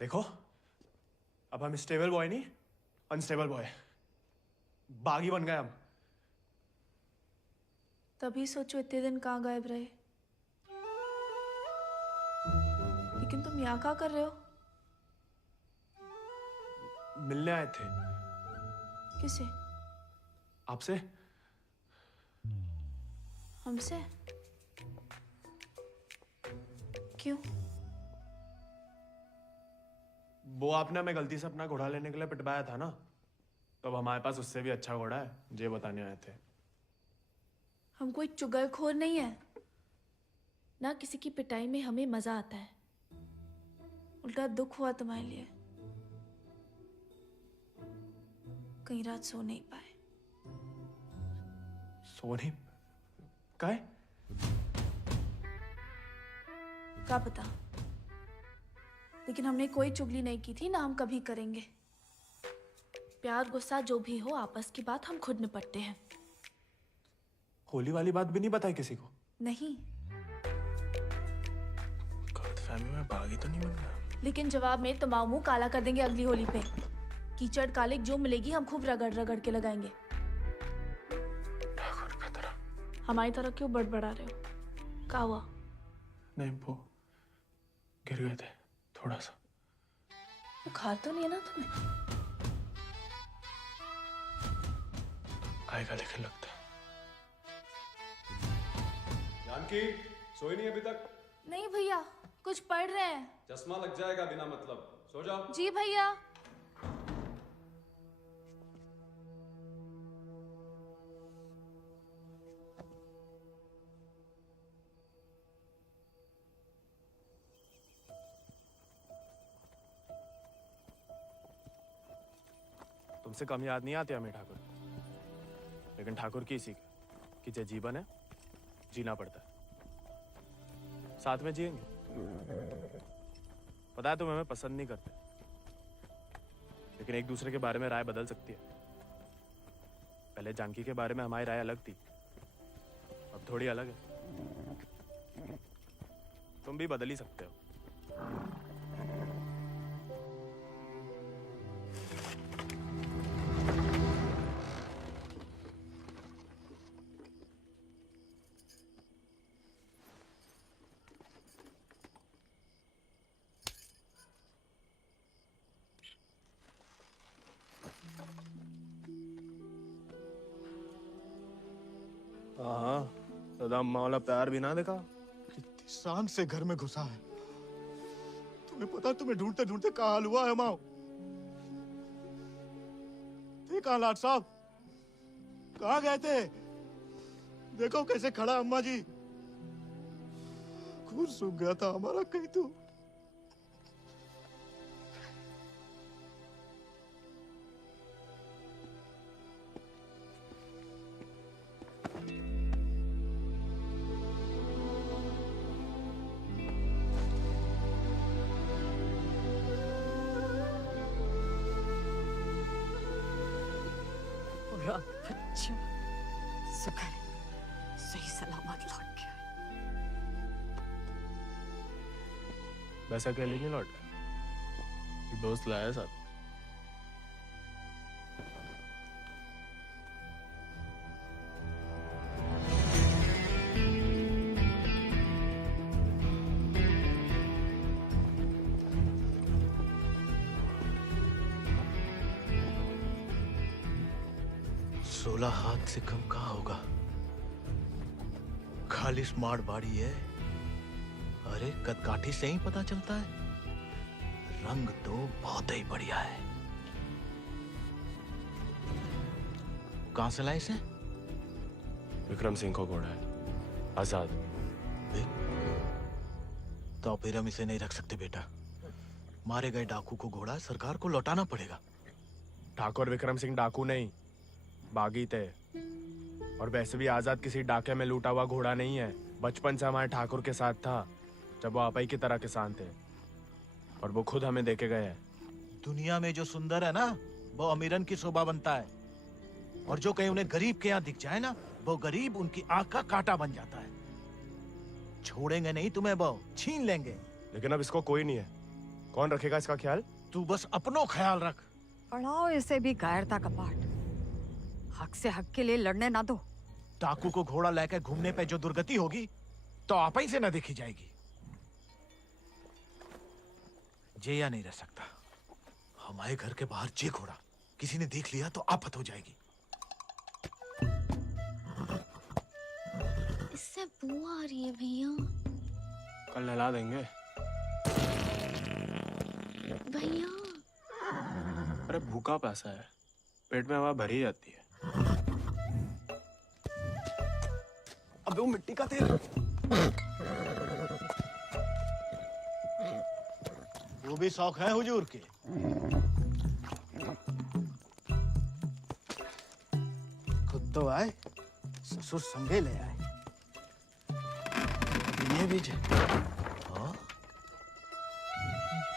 देखो, अब हम स्टेबल बॉय नहीं, अनस्टेबल बॉय, बागी बन गए हम। तभी सोचो इतने दिन कहाँ गायब रहे। लेकिन तुम यहाँ क्या कर रहे हो? मिलने आए थे। किसे? आपसे। हमसे? क्यों? वो आपने हमें गलती से अपना घोड़ा लेने के लिए पिटवाया था ना, तो अब हमारे पास उससे भी अच्छा घोड़ा है, ये बताने आए थे। हम कोई चुगलखोर नहीं है ना, किसी की पिटाई में हमें मजा आता है। उल्टा दुख हुआ तुम्हारे लिए, कई रात सो नहीं पाए। सो नहीं? काहे? क्या पता, लेकिन हमने कोई चुगली नहीं की थी, ना हम कभी करेंगे। प्यार गुस्सा जो भी हो, आपस की बात हम खुद निपटते हैं। होली वाली बात भी नहीं बताई किसी को? नहीं। गलतफहमी में बागी तो नहीं बन गया? लेकिन जवाब में तुम्हारा मुंह काला कर देंगे अगली होली पे। कीचड़ कालिक जो मिलेगी हम खूब रगड़ रगड़ के लगाएंगे। ठाकुर का तरह। हमारी तरह क्यों बड़बड़ा रहे हो? क्या हुआ? नहीं, वो गिर गए थे थोड़ा सा। बुखार तो नहीं है ना तुम्हें? आएगा लेकिन लगता है। जानकी, सोई नहीं अभी तक? नहीं भैया, कुछ पढ़ रहे हैं। चश्मा लग जाएगा बिना मतलब। सो जाओ। जी भैया। तुमसे कम याद नहीं आती हमें ठाकुर, लेकिन ठाकुर की इसी कि जो जीवन है जीना पड़ता है, साथ में जिएंगे। पता है तुम हमें पसंद नहीं करते, लेकिन एक दूसरे के बारे में राय बदल सकती है। पहले जानकी के बारे में हमारी राय अलग थी, अब थोड़ी अलग है। तुम भी बदल ही सकते हो। हाँ, सदा अम्मा वाला प्यार भी ना देखा। कितनी शान से घर में घुसा है। तुम्हें पता, तुम्हें ढूंढते ढूंढते कहाँ हाल हुआ है माओ। थे कहाँ लाट साहब? कहाँ गए थे? देखो कैसे खड़ा अम्मा जी। खून सूख गया था हमारा कहीं तो। बच्चा शुक्र है सही सलामत लौट गया। वैसा अकेले नहीं लौटा, एक दोस्त लाया साथ। हाथ से कम कहाँ होगा? खाली स्मार्ट बाड़ी है। अरे कदकाठी से ही पता चलता है। रंग तो बहुत ही बढ़िया है। कहां से लाए इसे? विक्रम सिंह को घोड़ा है, आजाद। तो फिर हम इसे नहीं रख सकते बेटा। मारे गए डाकू को घोड़ा सरकार को लौटाना पड़ेगा। ठाकुर विक्रम सिंह डाकू नहीं, बागी थे। और वैसे भी आजाद किसी डाके में लूटा हुआ घोड़ा नहीं है। बचपन से हमारे ठाकुर के साथ था, जब वो आपई की तरह किसान थे, और वो खुद हमें देके गए हैं। दुनिया में जो सुंदर है ना, वो अमीरन की शोभा बनता है। और जो कहीं उन्हें गरीब के यहाँ दिख जाए ना, वो गरीब उनकी आंख का कांटा बन जाता है। छोड़ेंगे नहीं तुम्हें, वो छीन लेंगे। लेकिन अब इसको कोई नहीं है, कौन रखेगा इसका ख्याल? तू बस अपनो ख्याल रख। पढ़ाओ इसे भी कायरता का पाठ। हक से हक के लिए लड़ने ना दो। डाकू को घोड़ा लेकर घूमने पे जो दुर्गति होगी, तो आप ही से न देखी जाएगी। जेया नहीं रह सकता। हमारे घर के बाहर जे घोड़ा किसी ने देख लिया तो आफत हो जाएगी। इससे बू आ रही है भैया। कल नहला देंगे भैया। अरे भूखा पैसा है, पेट में हवा भरी जाती है। अबे वो मिट्टी का तेल। वो भी शौक है हुजूर के। खुद तो आए, ससुर संगे ले आए। ये भी हाँ?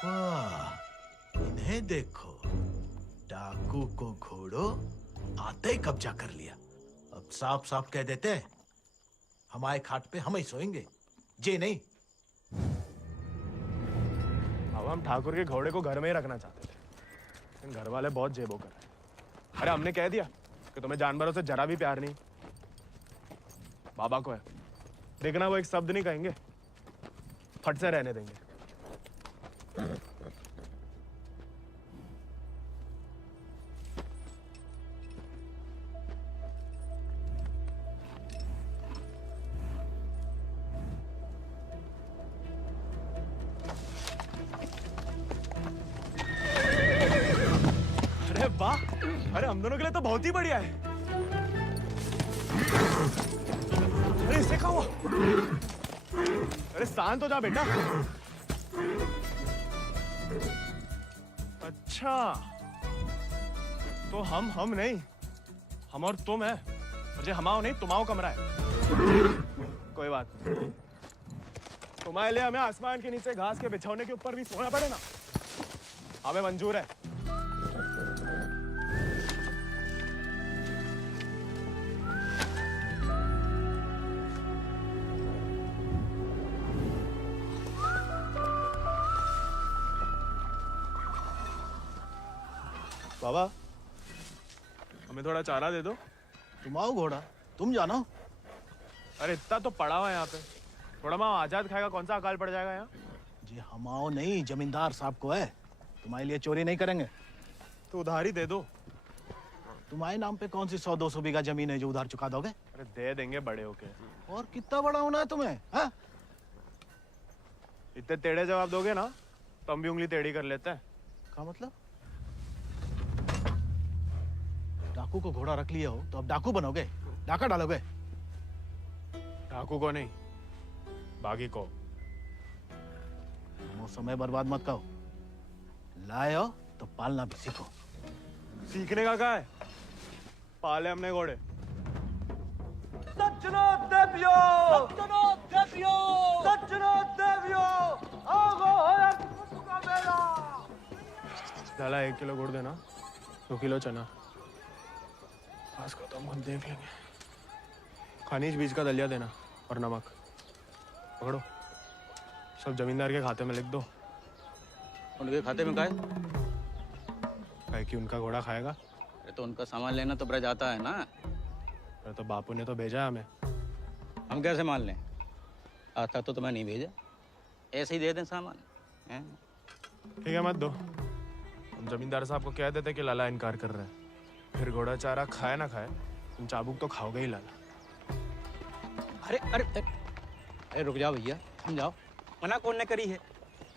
वाह, इन्हें देखो। डाकू को घोड़ो आते ही कब्जा कर लिया। अब साफ साफ कह देते हैं, हमारे खाट पे हम ही सोएंगे, जे नहीं। अब हम ठाकुर के घोड़े को घर में ही रखना चाहते थे, लेकिन घर वाले बहुत जेबो कर रहे हैं। अरे हमने कह दिया कि तुम्हें जानवरों से जरा भी प्यार नहीं। बाबा को है, देखना वो एक शब्द नहीं कहेंगे, फट से रहने देंगे। अरे वाह, अरे हम दोनों के लिए तो बहुत ही बढ़िया है। अरे इससे क्या हुआ? अरे शांत हो जा बेटा। अच्छा, तो हम नहीं, हम और तुम है, और जो हमाओ नहीं तुम्हाओ कमरा है। कोई बात नहीं, तुम्हारे लिए हमें आसमान के नीचे घास के बिछौने के ऊपर भी सोना पड़े ना, हमें मंजूर है। बाबा, हमें थोड़ा चारा दे दो। तुम आओ घोड़ा, तुम जानो। अरे इतना तो पड़ा हुआ है यहाँ पे, थोड़ा माँ आजाद खाएगा, कौन सा अकाल पड़ जाएगा यहाँ? जी हम आओ नहीं, जमींदार साहब को है, तुम्हारे लिए चोरी नहीं करेंगे। तो उधार ही दे दो। तुम्हारे नाम पे कौन सी 100-200 बीघा जमीन है जो उधार चुका दोगे? अरे दे देंगे बड़े होके। और कितना बड़ा होना है तुम्हें? हाँ? इतने टेढ़े जवाब दोगे ना तो हम भी उंगली टेढ़ी कर लेते हैं। क्या मतलब? डाकू को घोड़ा रख लिया हो तो अब डाकू बनोगे, डाका डालोगे? डाकू को नहीं, बागी को। वो समय बर्बाद मत करो, लाए हो तो पालना भी सीखो। सीखने का क्या है, पाले हमने घोड़े। सज्जनों देवियों, सज्जनों देवियों, सज्जनों देवियों, आओ होया का मेला। लाला 1 किलो गुड़ देना, 2 किलो चना। आज को तो हम खुद देख लेंगे। खनिज बीज का दलिया देना और नमक। पकड़ो, सब जमींदार के खाते में लिख दो। उनके खाते में काहे? काहे कि उनका घोड़ा खाएगा। अरे तो उनका सामान लेना तो ब्रज आता है ना। अरे तो बापू ने तो भेजा हमें। हम कैसे मान लें? आता तो तुम्हें नहीं भेजा, ऐसे ही दे दें सामान। ठीक है मत दो, हम जमींदार साहब को कह देते कि लाला इनकार कर रहा है, फिर घोड़ा चारा खाए ना खाए तुम चाबुक तो खाओगे ही लाला। अरे अरे अरे रुक जाओ भैया, समझाओ, मना कौन ने करी है?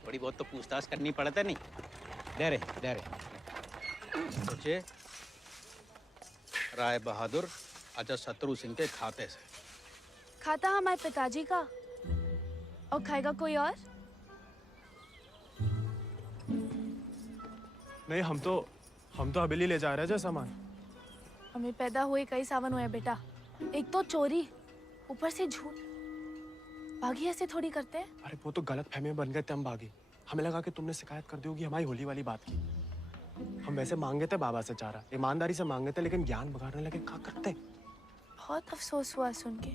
थोड़ी बहुत तो पूछताछ करनी पड़ता नहीं। दे रहे सोचे राय बहादुर अजय शत्रु सिंह के खाते से। खाता हमारे पिताजी का, और खाएगा कोई और? नहीं, हम तो हवेली ले जा रहे हैं सामान। हमें पैदा हुए कई सावन हुए बेटा, एक तो चोरी, ऊपर से झूठ। बागी ऐसे थोड़ी करते हैं। अरे वो तो गलत फहमी में बन गए थे हम बागी। हमें लगा कि तुमने शिकायत कर दी होगी हमारी होली वाली बात की। हम वैसे मांगे थे बाबा से चारा, ईमानदारी से मांगे थे, लेकिन ज्ञान बगाड़ने लगे। क्या करते? बहुत अफसोस हुआ सुन के।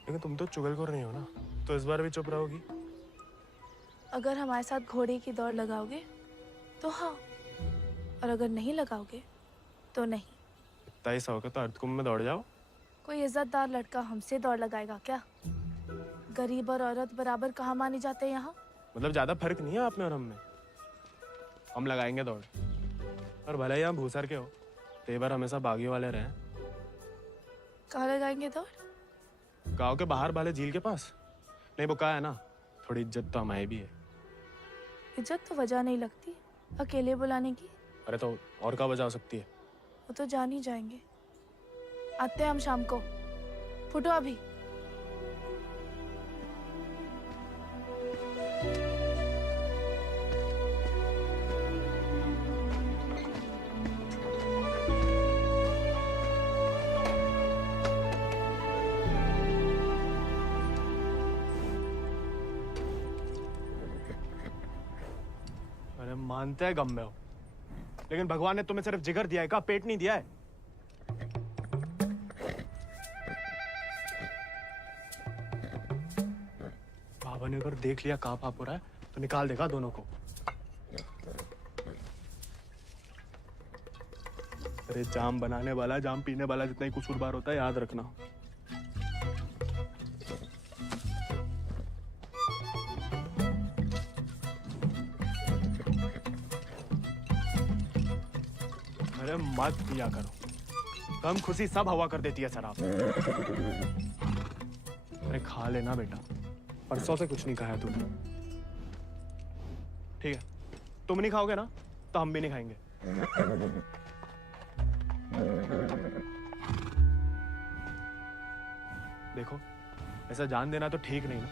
लेकिन तुम तो चुगलखोर नहीं हो ना, तो इस बार भी चुप रहोगी? अगर हमारे साथ घोड़े की दौड़ लगाओगे तो हाँ, और अगर नहीं लगाओगे तो नहीं। इतना ही शौक है तो अर्धकुंभ में दौड़ जाओ। कोई इज्जतदार लड़का हमसे दौड़ लगाएगा क्या? गरीब और औरत बराबर कहाँ माने जाते हैं यहाँ? मतलब ज्यादा फर्क नहीं है आप में और हम में। हम लगाएंगे दौड़, और भले ही हम भूसर के हो, तेवर हमेशा बागी वाले रहे। कहाँ लगाएंगे दौड़? गांव के बाहर वाले झील के पास। नहीं वो कहा है ना, थोड़ी इज्जत तो हमारी भी है। इज्जत तो वजह नहीं लगती अकेले बुलाने की। अरे तो और क्या वजह हो सकती है? वो तो जान ही जाएंगे। आते हैं हम शाम को, फुटो अभी। अरे मानते हैं गम में हो, लेकिन भगवान ने तुम्हें सिर्फ जिगर दिया है, का पेट नहीं दिया है। बाबा ने अगर देख लिया कहाँ पाप हो रहा है तो निकाल देगा दोनों को। अरे जाम बनाने वाला जाम पीने वाला जितना ही कसूरवार होता है, याद रखना। अरे मत पिया करो, कम खुशी सब हवा कर देती है शराब। अरे खा लेना बेटा, परसों से कुछ नहीं खाया तूने। ठीक है, तुम नहीं खाओगे ना तो हम भी नहीं खाएंगे। देखो, ऐसा जान देना तो ठीक नहीं ना।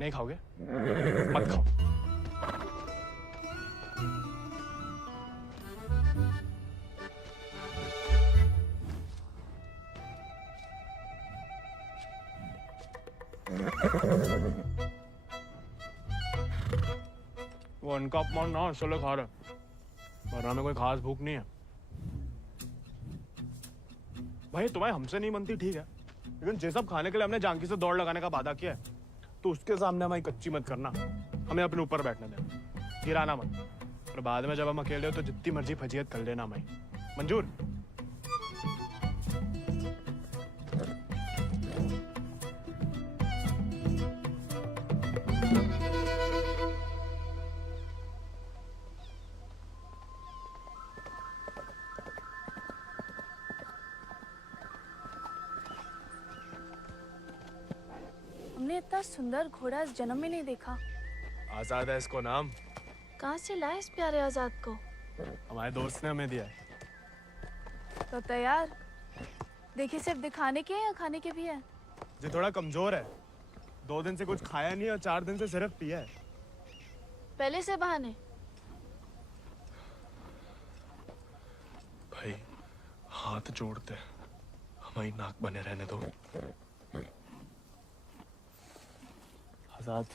नहीं खाओगे? मत खाओ। वो अनका अपमान ना चलो खा रहे, वरना में कोई खास भूख नहीं है। भाई तुम्हें हमसे नहीं बनती ठीक है, लेकिन ये सब खाने के लिए हमने जानकी से दौड़ लगाने का वादा किया है, तो उसके सामने हमारी कच्ची मत करना। हमें अपने ऊपर बैठने देना, गिराना मत। और बाद में जब हम अकेले हो तो जितनी मर्जी फजीयत कर लेना हमारी। मंजूर? हमने इतना सुंदर घोड़ा इस जन्म में नहीं देखा। आजाद है इसको नाम। कहाँ से लाए इस प्यारे आजाद को? हमारे दोस्त ने हमें दिया है। तो तैयार? देखिए सिर्फ दिखाने के हैं या खाने के भी हैं? जो थोड़ा कमजोर है, 2 दिन से कुछ खाया नहीं और 4 दिन से सिर्फ पिया है। पहले से बहाने। भाई हाथ जोड़ते, हमारी नाक बने रहने दो। आजाद,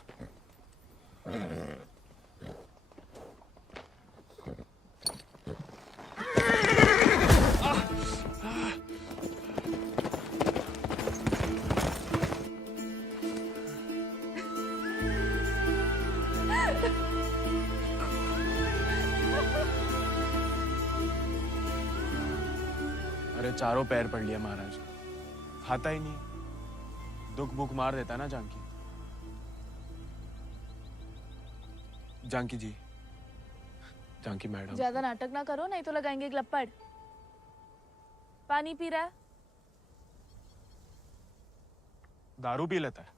अरे चारों पैर पड़ लिया महाराज, खाता ही नहीं। दुख भूख मार देता ना जानकी। जानकी जी, जानकी मैडम। ज्यादा नाटक ना करो नहीं तो लगाएंगे ग्लप्पड़। पानी पी रहा है? दारू पी लेता है।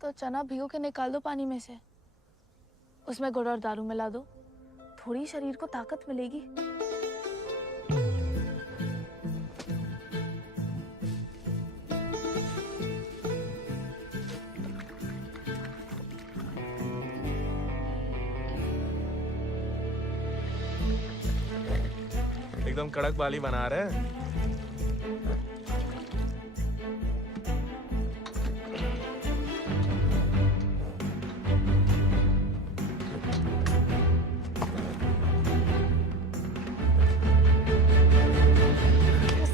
तो चना भिगो के निकाल दो पानी में से, उसमें गुड़ और दारू मिला दो, थोड़ी शरीर को ताकत मिलेगी। एकदम कड़क बाली बना रहे हैं।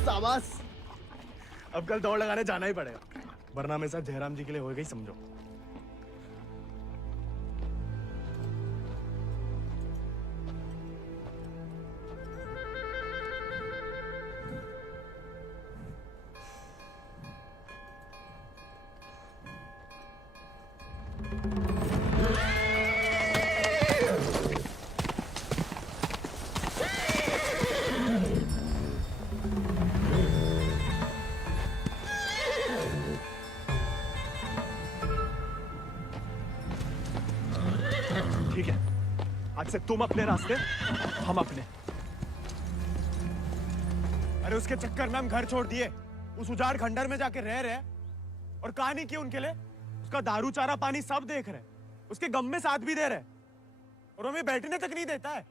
शाबाश, अब कल दौड़ लगाने जाना ही पड़ेगा, वरना मेरे साथ जयराम जी के लिए हो गई समझो। ठीक है, आज से तुम अपने रास्ते, हम अपने। अरे उसके चक्कर में हम घर छोड़ दिए, उस उजाड़ खंडर में जाके रह रहे और कहानी की उनके लिए। उसका दारू चारा पानी सब देख रहे, उसके गम में साथ भी दे रहे और हमें बैठने तक नहीं देता है।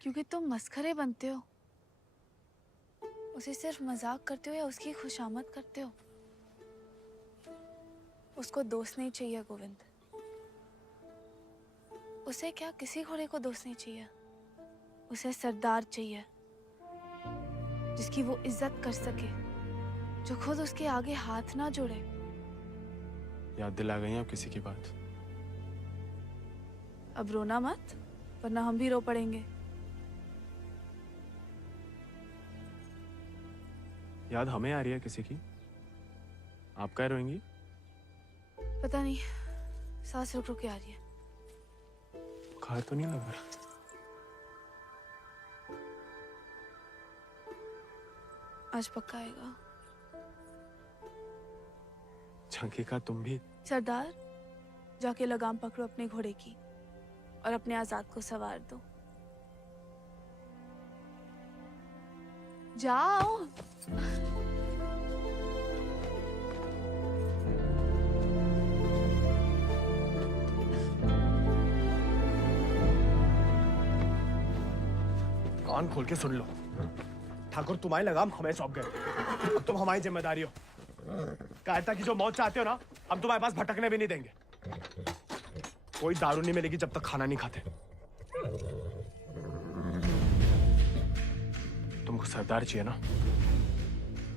क्योंकि तुम मस्खरे बनते हो, उसे सिर्फ मजाक करते हो या उसकी खुशामद करते हो। उसको दोस्त नहीं चाहिए गोविंद, उसे क्या किसी घोड़े को दोस्त नहीं चाहिए, उसे सरदार चाहिए जिसकी वो इज्जत कर सके, जो खुद उसके आगे हाथ ना जोड़े। याद दिला गई अब किसी की बात। अब रोना मत, वरना हम भी रो पड़ेंगे। याद हमें आ रही है किसी की? आप क्या रोएंगी? पता नहीं, सांस रुक रुक के आ रही है। बुखार तो नहीं लग रहा? आज पक्का आएगा। झंकी का तुम भी? सरदार, जाके लगाम पकड़ो अपने घोड़े की और अपने आजाद को सवार दो। जाओ। कान खोल के सुन लो, ठाकुर तुम्हारी लगाम हमें सौंप गए, अब तुम हमारी जिम्मेदारी हो। कायरता की जो मौत चाहते हो ना, हम तुम्हारे पास भटकने भी नहीं देंगे। कोई दारू नहीं मिलेगी जब तक खाना नहीं खाते। तुमको सरदार चाहिए ना,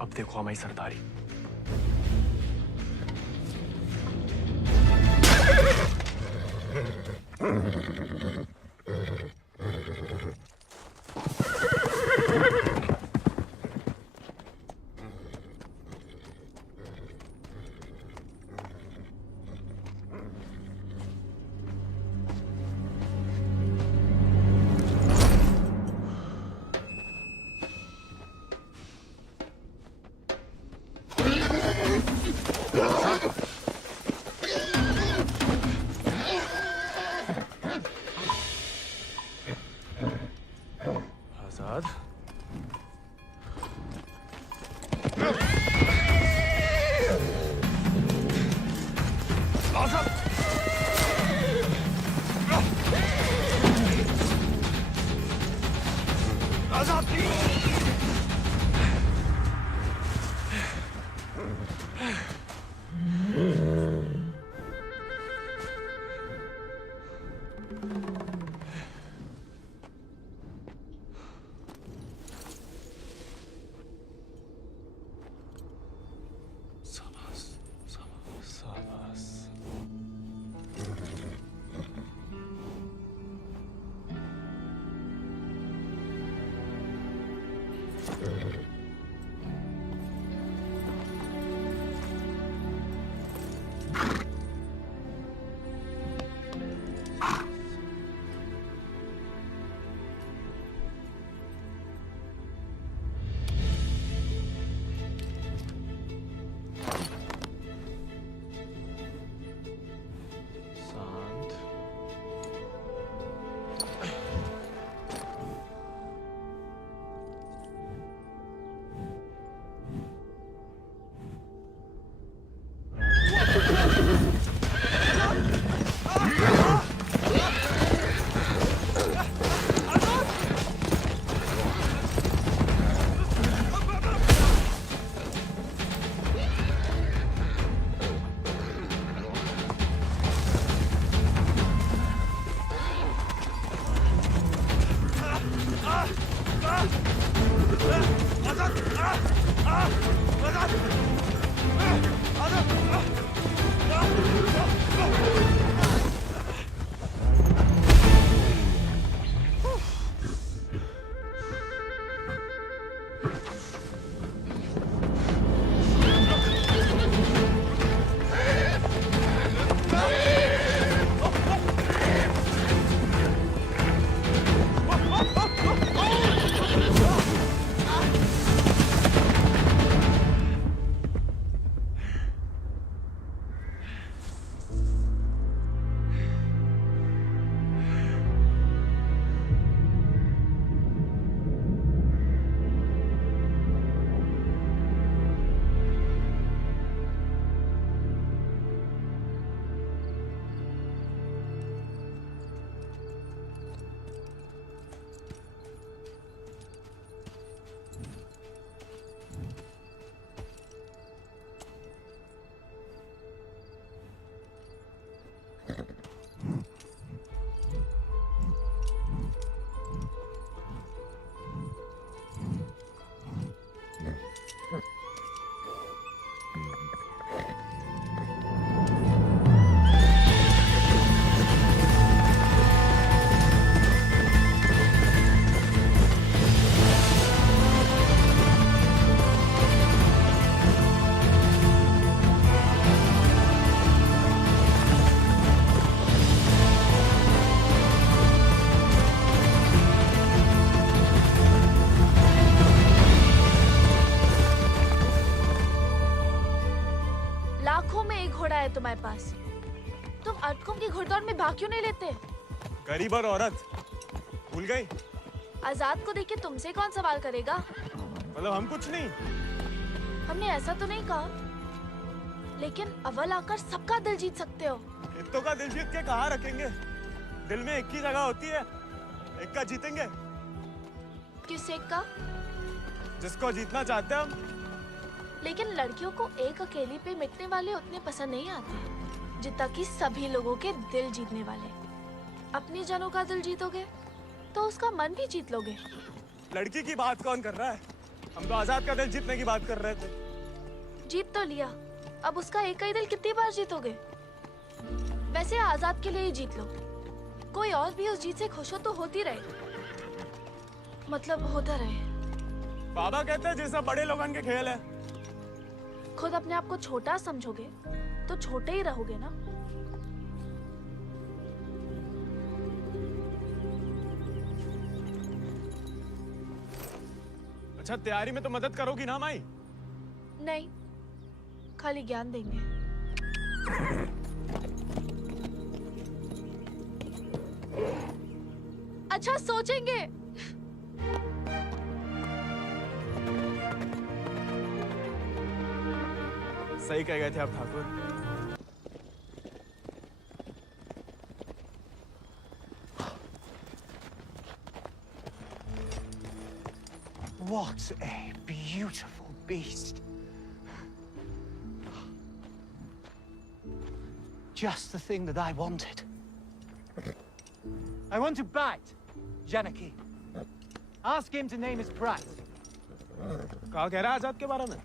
अब देखो हमारी सरदारी। है तुम्हारे पास? तुम अर्धकुंभ की घुड़दौड़ में भाग क्यों नहीं लेते? गरीब और औरत भूल गई? आजाद को देख के तुमसे कौन सवाल करेगा? मतलब हम कुछ नहीं? हमने ऐसा तो नहीं कहा, लेकिन अव्वल आकर सबका दिल जीत सकते हो। इत्तों का दिल जीत के कहाँ रखेंगे? दिल में एक ही जगह होती है, एक का जीतेंगे। किस एक का? जिसको जीतना चाहते हैं हम। लेकिन लड़कियों को एक अकेली पे मिटने वाले उतने पसंद नहीं आते जितना कि सभी लोगों के दिल जीतने वाले। अपनी जनों का दिल जीतोगे तो उसका मन भी जीत लोगे। लड़की की बात कौन कर रहा है? हम तो आजाद का दिल जीतने की बात कर रहे थे। जीत तो लिया, अब उसका एक ही दिल कितनी बार जीतोगे? वैसे आजाद के लिए ही जीत लो। कोई और भी उस जीत से खुश हो तो होती रहे, मतलब होता रहे। बाबा कहते हैं जैसा बड़े लोगों के खेल है। खुद अपने आप को छोटा समझोगे तो छोटे ही रहोगे ना। अच्छा, तैयारी में तो मदद करोगी ना माई? नहीं, खाली ज्ञान देंगे। अच्छा, सोचेंगे। सही कह गए थे आप Thakur. What a beautiful beast. Just the thing that I wanted. I want to bite Janaki. Ask him to name his price. कहा कह रहा है आजाद के बारे में?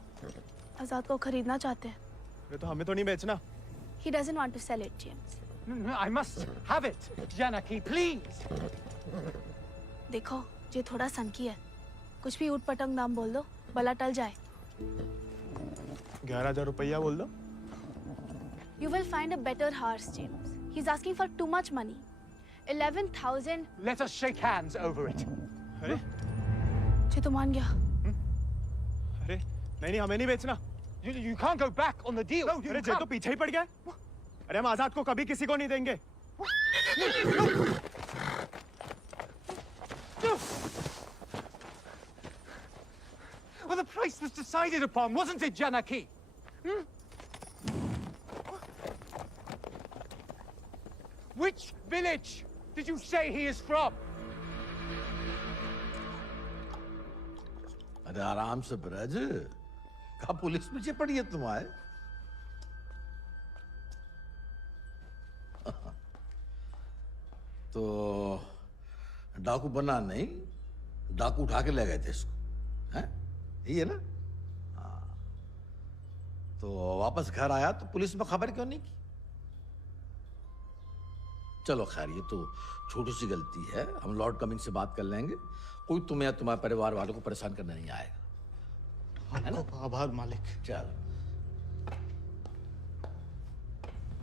आजाद को खरीदना चाहते हैं। ये तो हमें तो नहीं बेचना। He doesn't want to sell it, James. No, I must have it, Janaki, please. देखो, ये थोड़ा सनकी है। कुछ भी ऊट पटंग नाम बोल दो, भला टल जाए। 11,000 रुपया बोल दो। You will find a better horse, James. He's asking for too much money. 11,000. Let us shake hands over it. अरे? ये तो मान गया। अरे, नहीं, हमें नहीं बेचना। You can't go back on the deal. अरे, जे तो पीछे ही पड़ गया। अरे, हम आजाद को कभी किसी को नहीं देंगे। Well, the price was decided upon, wasn't it, Janaki? Which village did you say he is from? अरे आराम से ब्रज, कहा पुलिस पीछे पड़ी है तुम्हारे? तो डाकू बना नहीं, डाकू उठा के ले गए थे इसको, हैं? यही है ना? हाँ। तो वापस घर आया तो पुलिस में खबर क्यों नहीं की? चलो खैर, ये तो छोटी सी गलती है, हम लॉर्ड कमिंग से बात कर लेंगे। कोई तुम्हें या तुम्हारे परिवार वालों को परेशान करने नहीं आएगा, है ना? आभार मालिक। चल।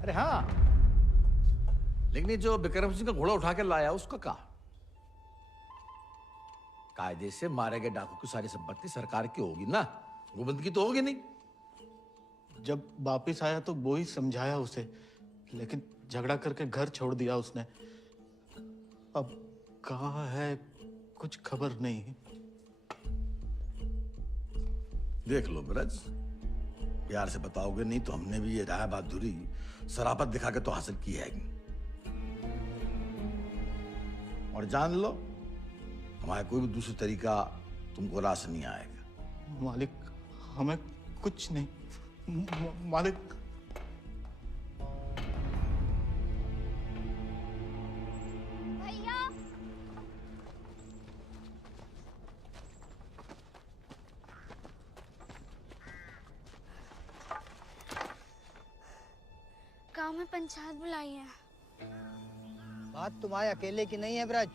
अरे हाँ, लेकिन ये जो विक्रम सिंह का घोड़ा उठा के लाया उसका कहा? कायदे से मारे गए डाकू की सारी संपत्ति सरकार की होगी ना, गोविंद की तो होगी नहीं। जब वापिस आया तो वो ही समझाया उसे, लेकिन झगड़ा करके घर छोड़ दिया उसने। अब कहाँ है कुछ खबर नहीं। देख लो ब्रज, प्यार से बताओगे नहीं तो हमने भी ये राय बहादुरी शराफत दिखा के तो हासिल की है। और जान लो, हमारा कोई भी दूसरी तरीका तुमको रास नहीं आएगा। मालिक, हमें कुछ नहीं। मालिक, भैया, गांव में पंचायत बुलाई है। बात तुम्हारे अकेले की नहीं है ब्रज,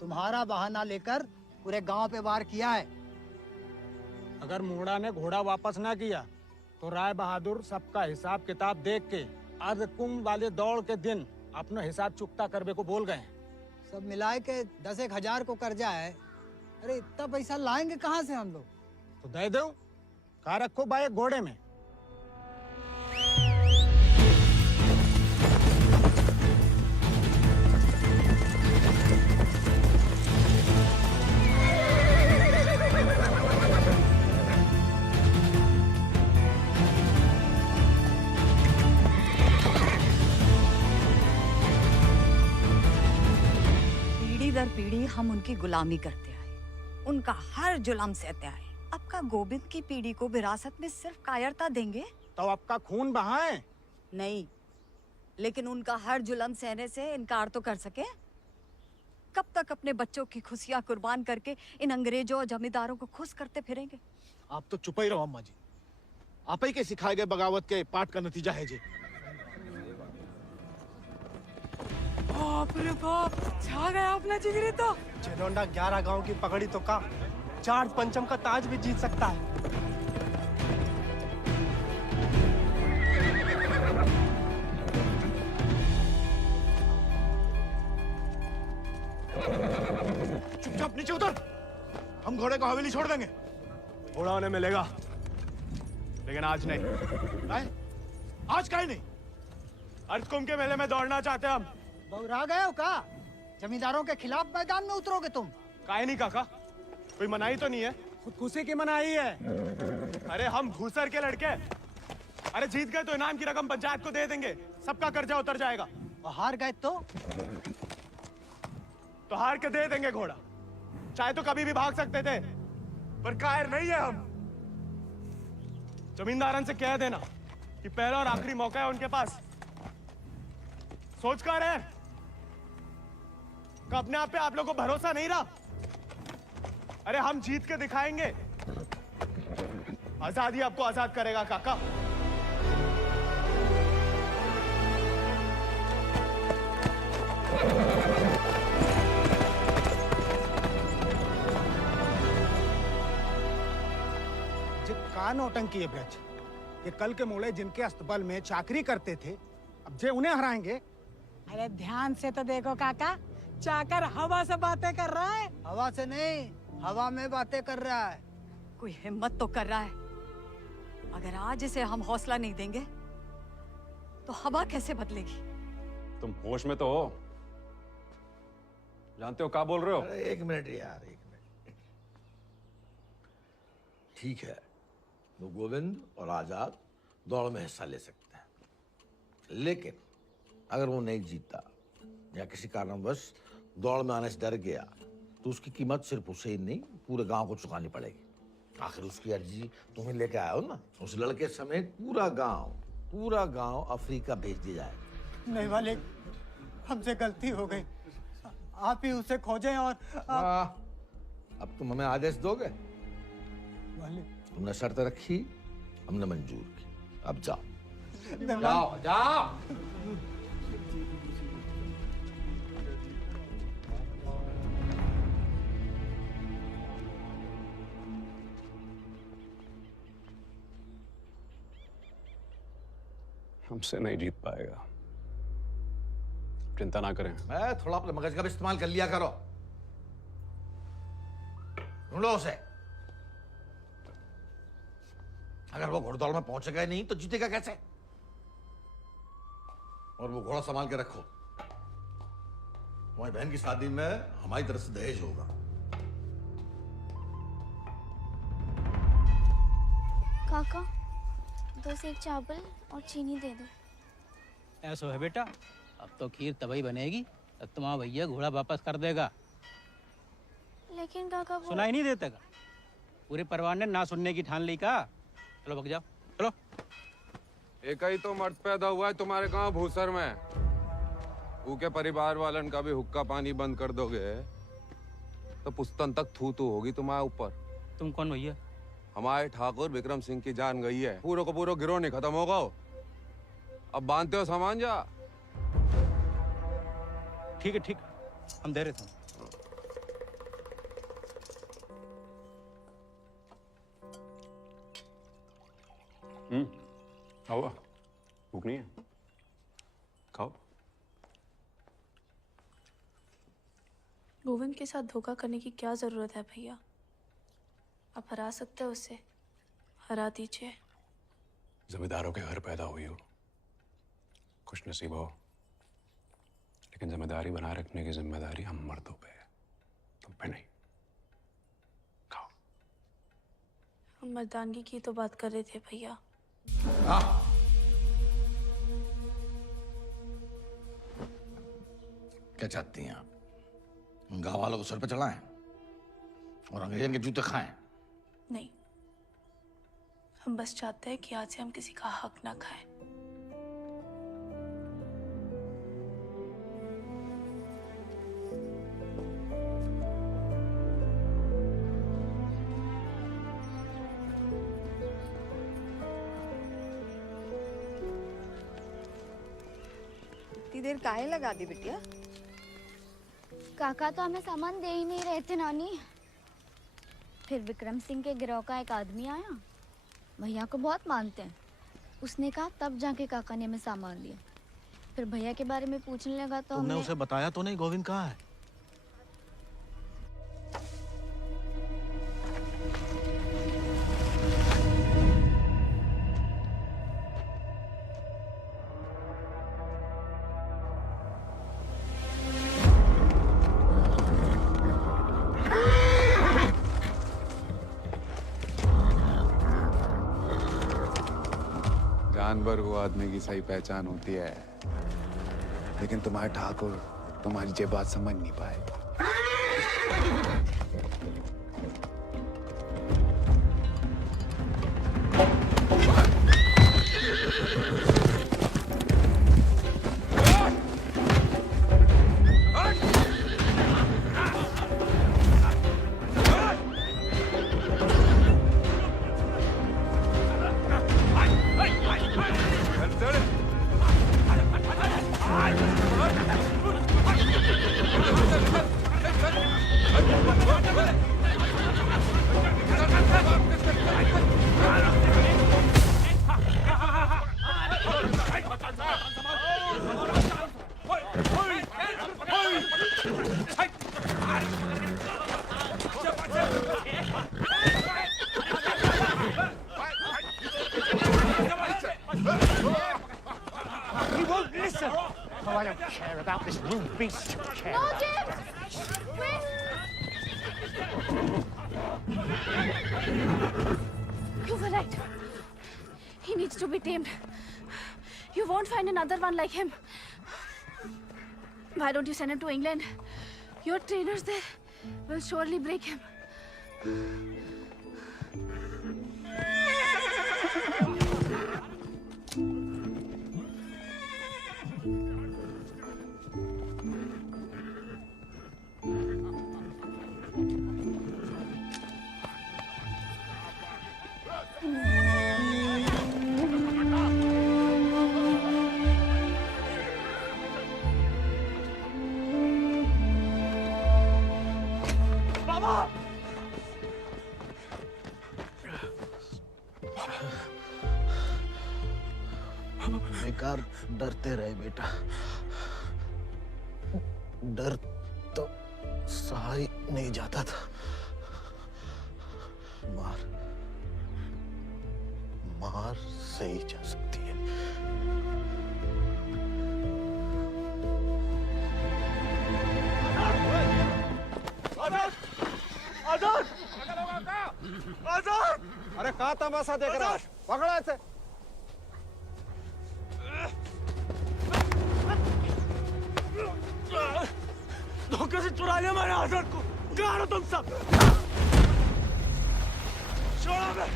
तुम्हारा बहाना लेकर पूरे गांव पे वार किया है। अगर मूड़ा ने घोड़ा वापस ना किया तो राय बहादुर सबका हिसाब किताब देख के अर्धकुंभ वाले दौड़ के दिन अपना हिसाब चुकता करने को बोल गए। सब मिलाए के 10,000 को कर्जा है। अरे इतना पैसा लाएंगे कहाँ से हम लोग? तो दे दो, कहा रखो भाई घोड़े में। पीढ़ी हम उनकी गुलामी करते आए, उनका हर जुल्म सहते आए। अब का गोविंद की पीढ़ी को विरासत में सिर्फ कायरता देंगे तो आपका खून बहाए? नहीं, लेकिन उनका हर जुल्म सहने से इनकार तो कर सके। कब तक अपने बच्चों की खुशियां कुर्बान करके इन अंग्रेजों और जमींदारों को खुश करते फिरेंगे? आप तो चुप ही रहो अम्मा जी। आप ही के सिखाए गए बगावत के पाठ का नतीजा है जी। बाप रे बाप, छा गया अपना जिगरी तो। जेलोंडा 11 गांव की पकड़ी तो का चार पंचम का ताज भी जीत सकता है। चुपचाप नीचे उतर। हम घोड़े को हवेली छोड़ देंगे। घोड़ा उन्हें मिलेगा, लेकिन आज नहीं। आज काहे नहीं? अर्धकुंभ के मेले में दौड़ना चाहते हैं हम। बौरा गए हो का? जमींदारों के खिलाफ मैदान में उतरोगे तुम? काहे नहीं काका, कोई मनाही तो नहीं है? खुदकुशी की मनाही है। अरे हम घूसर के लड़के, अरे जीत गए तो इनाम की रकम पंचायत को दे देंगे, सबका कर्जा उतर जाएगा। और हार गए तो हार के दे देंगे घोड़ा। चाहे तो कभी भी भाग सकते थे, पर कायर नहीं है हम। जमींदारन से कह देना कि पहला और आखिरी मौका है उनके पास। सोच कर है कि अपने आप पे आप लोगों को भरोसा नहीं रहा। अरे हम जीत के दिखाएंगे, आजादी आपको आजाद करेगा काका। का नौटंकी है ब्रज? ये कल के मोड़े जिनके अस्तबल में चाकरी करते थे, अब जे उन्हें हराएंगे। अरे ध्यान से तो देखो काका, चाकर हवा से बातें कर रहा है। हवा से नहीं, हवा में बातें कर रहा है। कोई हिम्मत तो कर रहा है। अगर आज इसे हम हौसला नहीं देंगे तो हवा कैसे बदलेगी? तुम होश में तो हो? जानते हो क्या बोल रहे हो? अरे एक मिनट यार, एक मिनट। ठीक है, वो गोविंद और आजाद दौड़ में हिस्सा ले सकते हैं, लेकिन अगर वो नहीं जीता या किसी कारणवश दौड़ में आने से डर गया तो उसकी कीमत सिर्फ उसे ही नहीं, पूरे गांव को चुकानी पड़ेगी। आखिर उसकी अर्जी तुम्हें लेके आया हो ना। उस लड़के समेत पूरा गांव अफ्रीका भेज दिया जाएगा। नहीं वाले, हमसे गलती हो गई। आप ही उसे खोजें और अब तुम हमें आदेश दोगे? वाले, तुमने शर्त रखी, हमने मंजूर की। अब जाओ नहीं, जाओ जाओ। हमसे नहीं जीत पाएगा, चिंता ना करें। थोड़ा अपने मगज का भी इस्तेमाल कर लिया करो। ढूंढो उसे। अगर वो घोड़दौड़ में पहुंचेगा नहीं तो जीतेगा कैसे? और वो घोड़ा संभाल के रखो, तुम्हारी बहन की शादी में हमारी तरफ से दहेज होगा। काका, 2 सेक चावल और चीनी दे दो। ऐसा है बेटा, अब तो खीर तभी बनेगी तब तुम्हारा भैया घोड़ा वापस कर देगा। लेकिन काका वो... सुनाई नहीं देता का? पूरे परिवार ने ना सुनने की ठान ली का। चलो भग जाओ, चलो। एक ही तो मर्द पैदा हुआ है तुम्हारे गांव भूसर में। ऊके परिवार वालन का भी हुक्का पानी बंद कर दोगे तो पुस्तन तक थू थू होगी तुम्हारे ऊपर। तुम कौन भैया? हमारे ठाकुर विक्रम सिंह की जान गई है, पूरा को पूरा गिरोह नहीं खत्म होगा। अब बांधते हो सामान जा। ठीक है, ठीक, हम दे रहे थे। खाओ, भूख नहीं है? खाओ। गोविंद के साथ धोखा करने की क्या जरूरत है भैया? आप हरा सकते हो उसे, हरा दीजिए। जमींदारों के घर पैदा हुई हो, खुश नसीब हो, लेकिन जिम्मेदारी बनाए रखने की जिम्मेदारी हम मर्दों पे है, तुम पे नहीं। खाओ। हम मर्दानगी की तो बात कर रहे थे भैया। क्या चाहती हैं आप? गांव वालों को सर पे चढ़ाएं और अंग्रेजन के जूते खाएं। नहीं, हम बस चाहते हैं कि आज से हम किसी का हक ना खाएं। इतनी देर काहे लगा दी बिटिया? काका तो हमें सामान दे ही नहीं रहे थे नानी। फिर विक्रम सिंह के गिरोह का एक आदमी आया, भैया को बहुत मानते हैं। उसने कहा तब जाके काका ने हमें सामान दिया। फिर भैया के बारे में पूछने लगा तो तुमने हमने उसे बताया तो नहीं गोविंद कहाँ है? जानवर को आदमी की सही पहचान होती है, लेकिन तुम्हारे ठाकुर तुम्हारी ये बात समझ नहीं पाए। He won't listen. Oh, I don't care about this little beast. No, James! Wait! You were right. He needs to be tamed. You won't find another one like him. Why don't you send him to England? Your trainers there will surely break him. बेकार डरते रहे बेटा, डर तो सहा ही नहीं जाता था। मार मार सही जा सकती है। आजाद! आजाद! आजाद! अरे कहाँ तमाशा देख रहा है? पकड़ो ऐसे। धोखे से चुरा लिया मैंने आजाद को। कहाँ हो तुम सब? छोड़ो बे।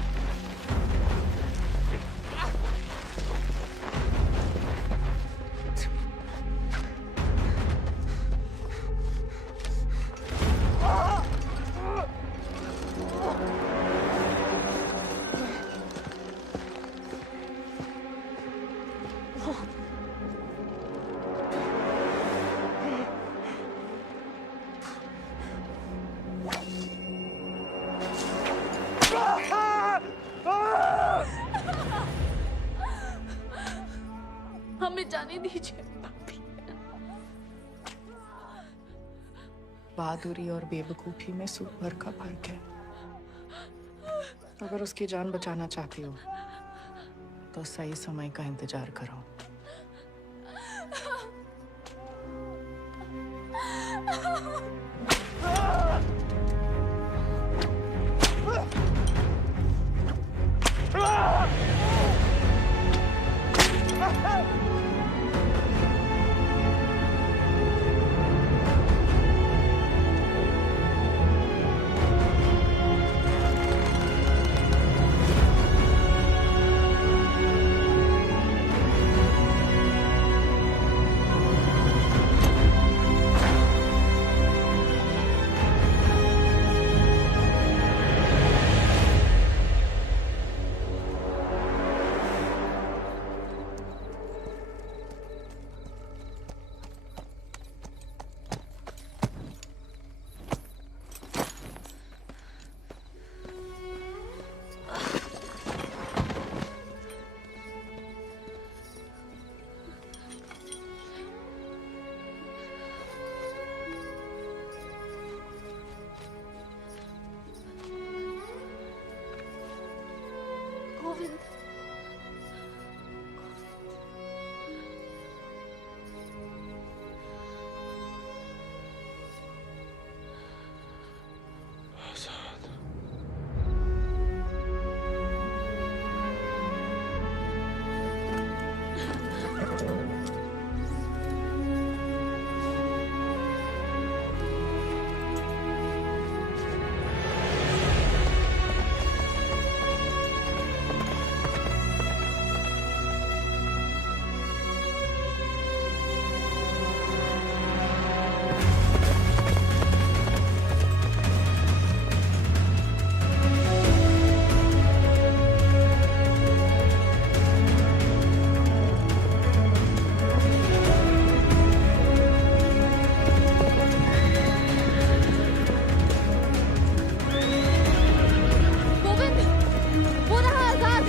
हमें जाने दीजिए। बहादुरी और बेवकूफी में सूप भर का फर्क है। अगर उसकी जान बचाना चाहती हो तो सही समय का इंतजार करो। गोविंद वो रहा आजाद।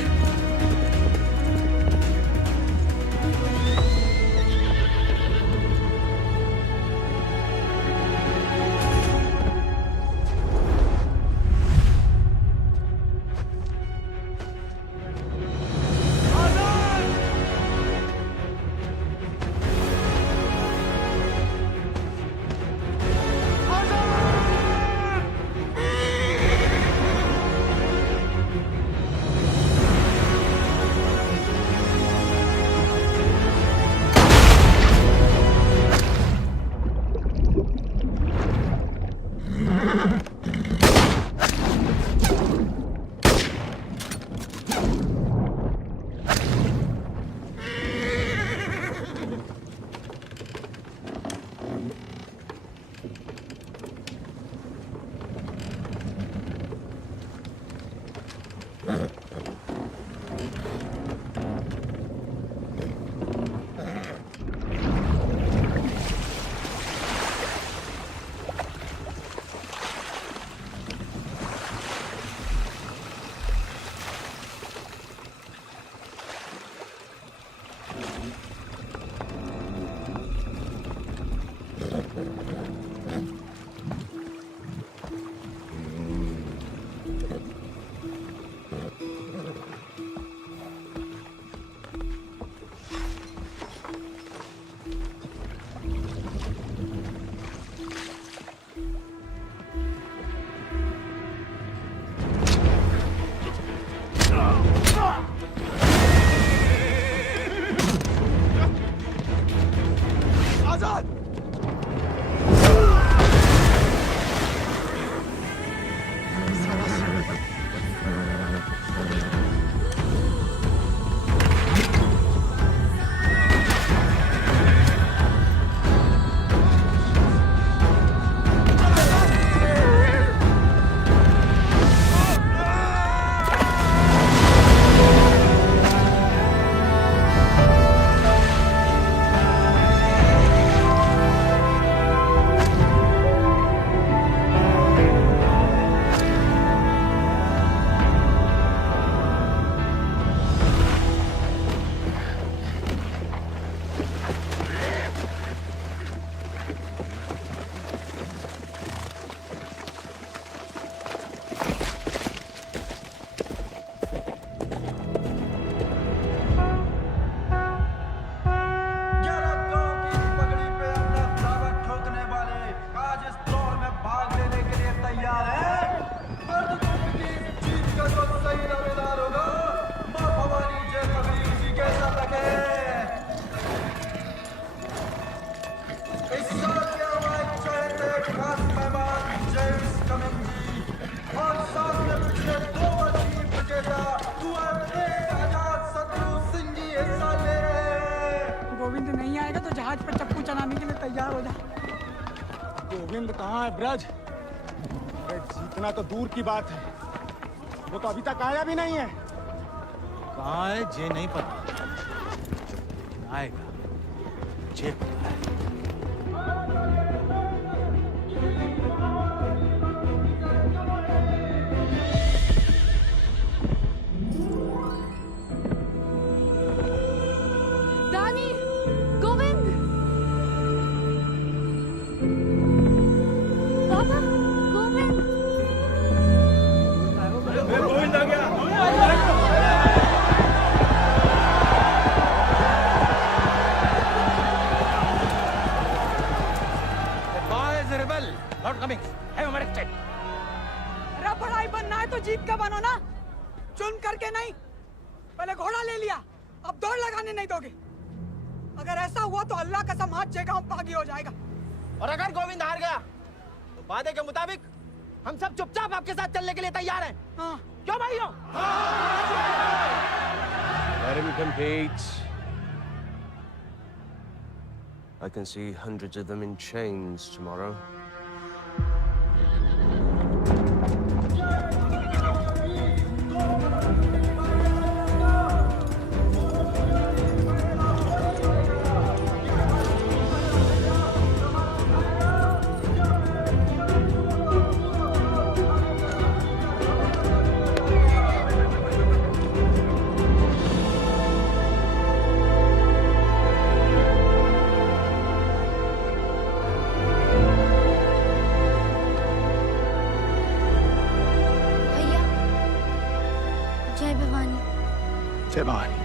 गोविंद नहीं आएगा तो जहाज पर चप्पू चलाने के लिए तैयार हो जा। गोविंद कहाँ है ब्रज? अरे जीतना तो दूर की बात है, वो तो अभी तक आया भी नहीं है। कहाँ है जे नहीं पता, आएगा जे पता है। दानी, गोविंद, पापा, गोविंद। गोविंद आ गया। बनो ना, चुन करके नहीं। पहले घोड़ा ले लिया, अब दौड़ लगाने नहीं दोगे। अगर ऐसा हुआ तो अल्लाह कसम हाथ जगह बागी हो जाएगा। और अगर गोविंद हार गया तो वादे के मुताबिक हम सब चुपचाप आपके साथ चलने के लिए तैयार हैं। हाँ। क्यों भाइयों? Let him compete. I can see hundreds of them in chains tomorrow. जय भवानी। जय भवानी।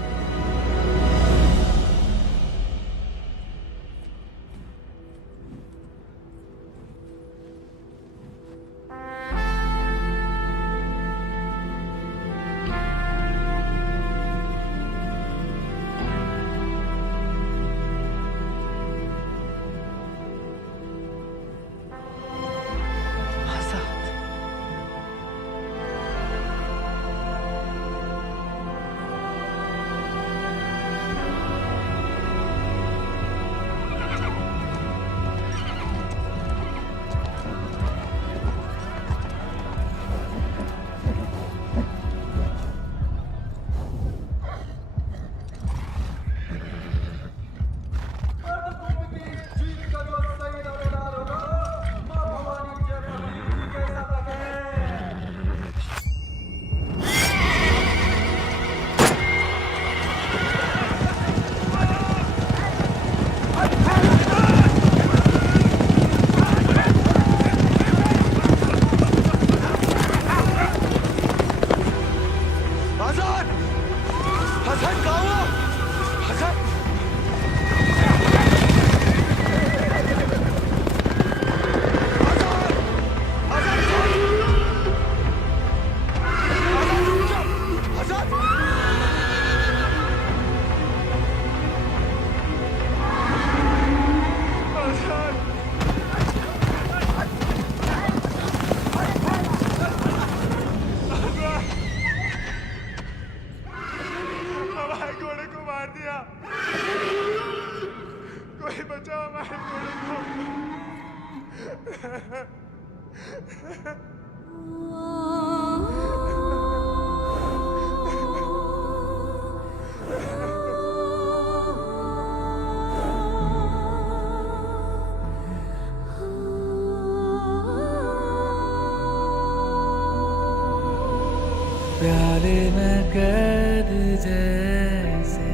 प्यारे में कैद जैसे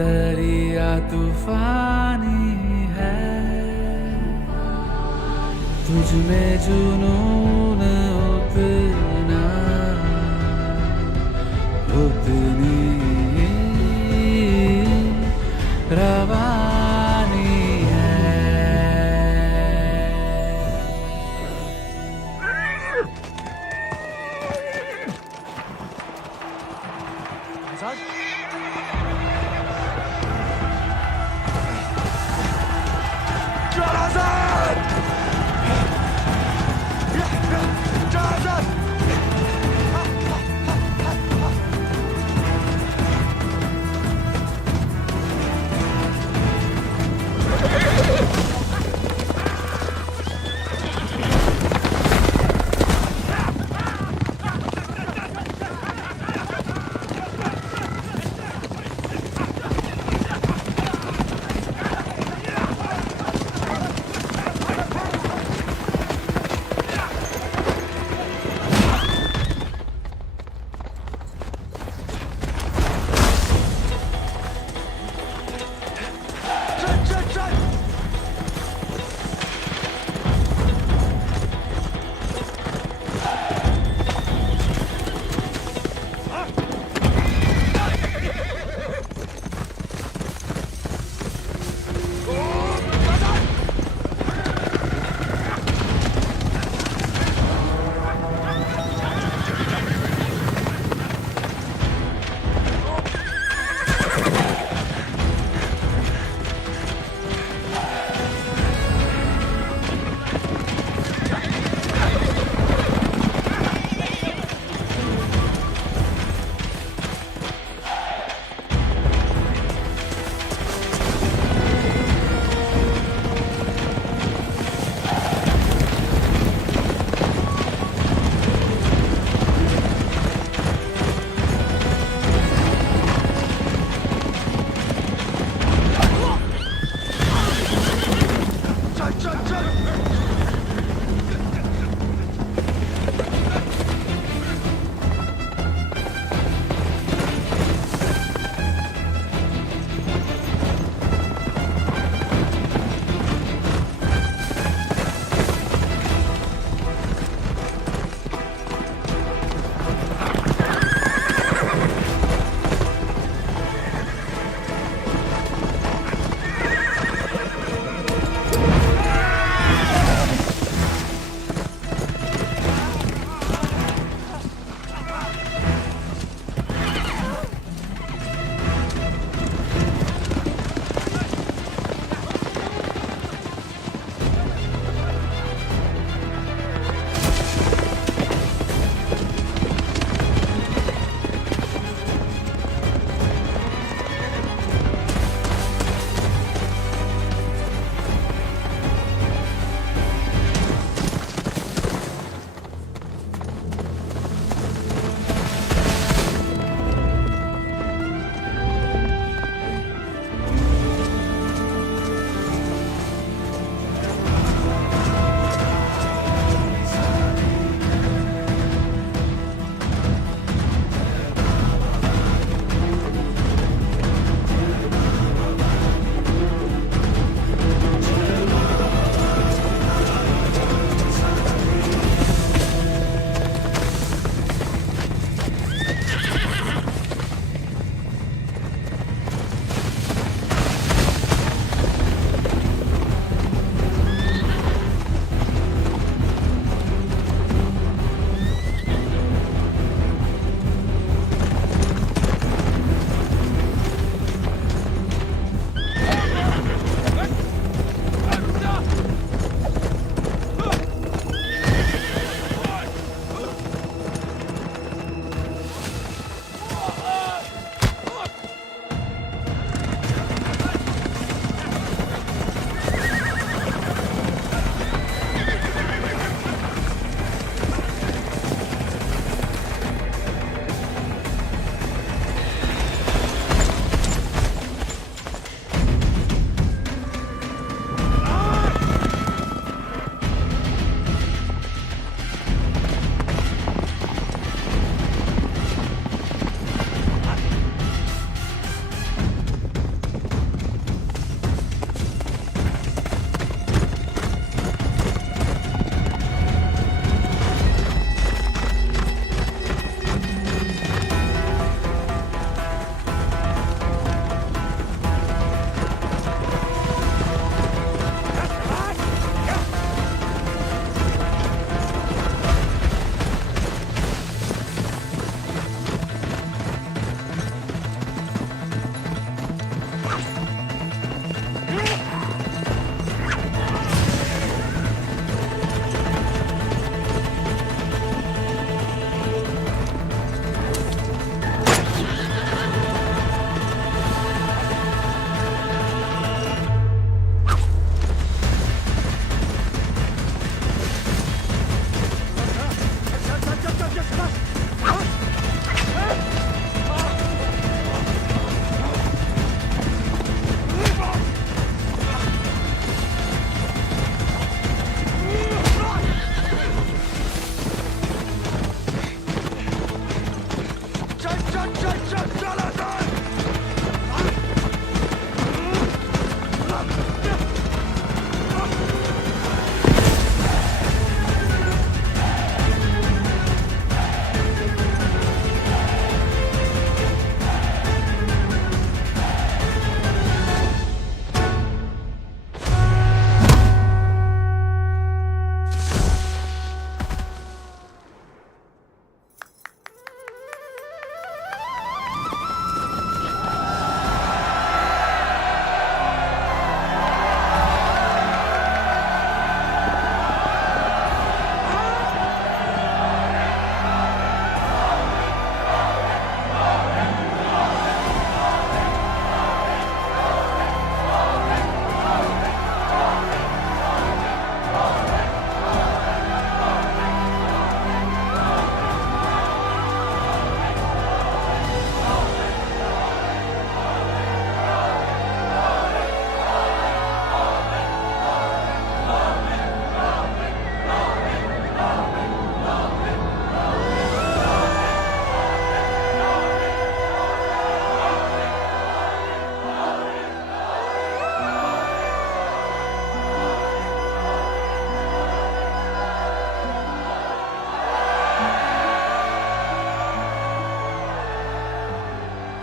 दरिया तूफानी है, तुझ में जुनून उतना उतनी रवानी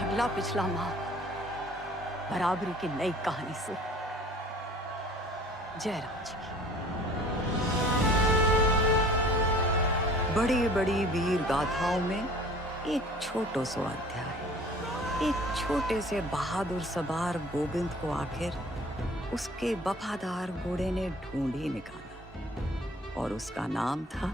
अगला पिछला माह बराबरी की नई कहानी से जयराम जी की। बड़ी बड़ी वीर गाथाओं में एक छोटो सो अध्याय। एक छोटे से बहादुर सवार गोविंद को आखिर उसके वफादार घोड़े ने ढूंढ ही निकाला और उसका नाम था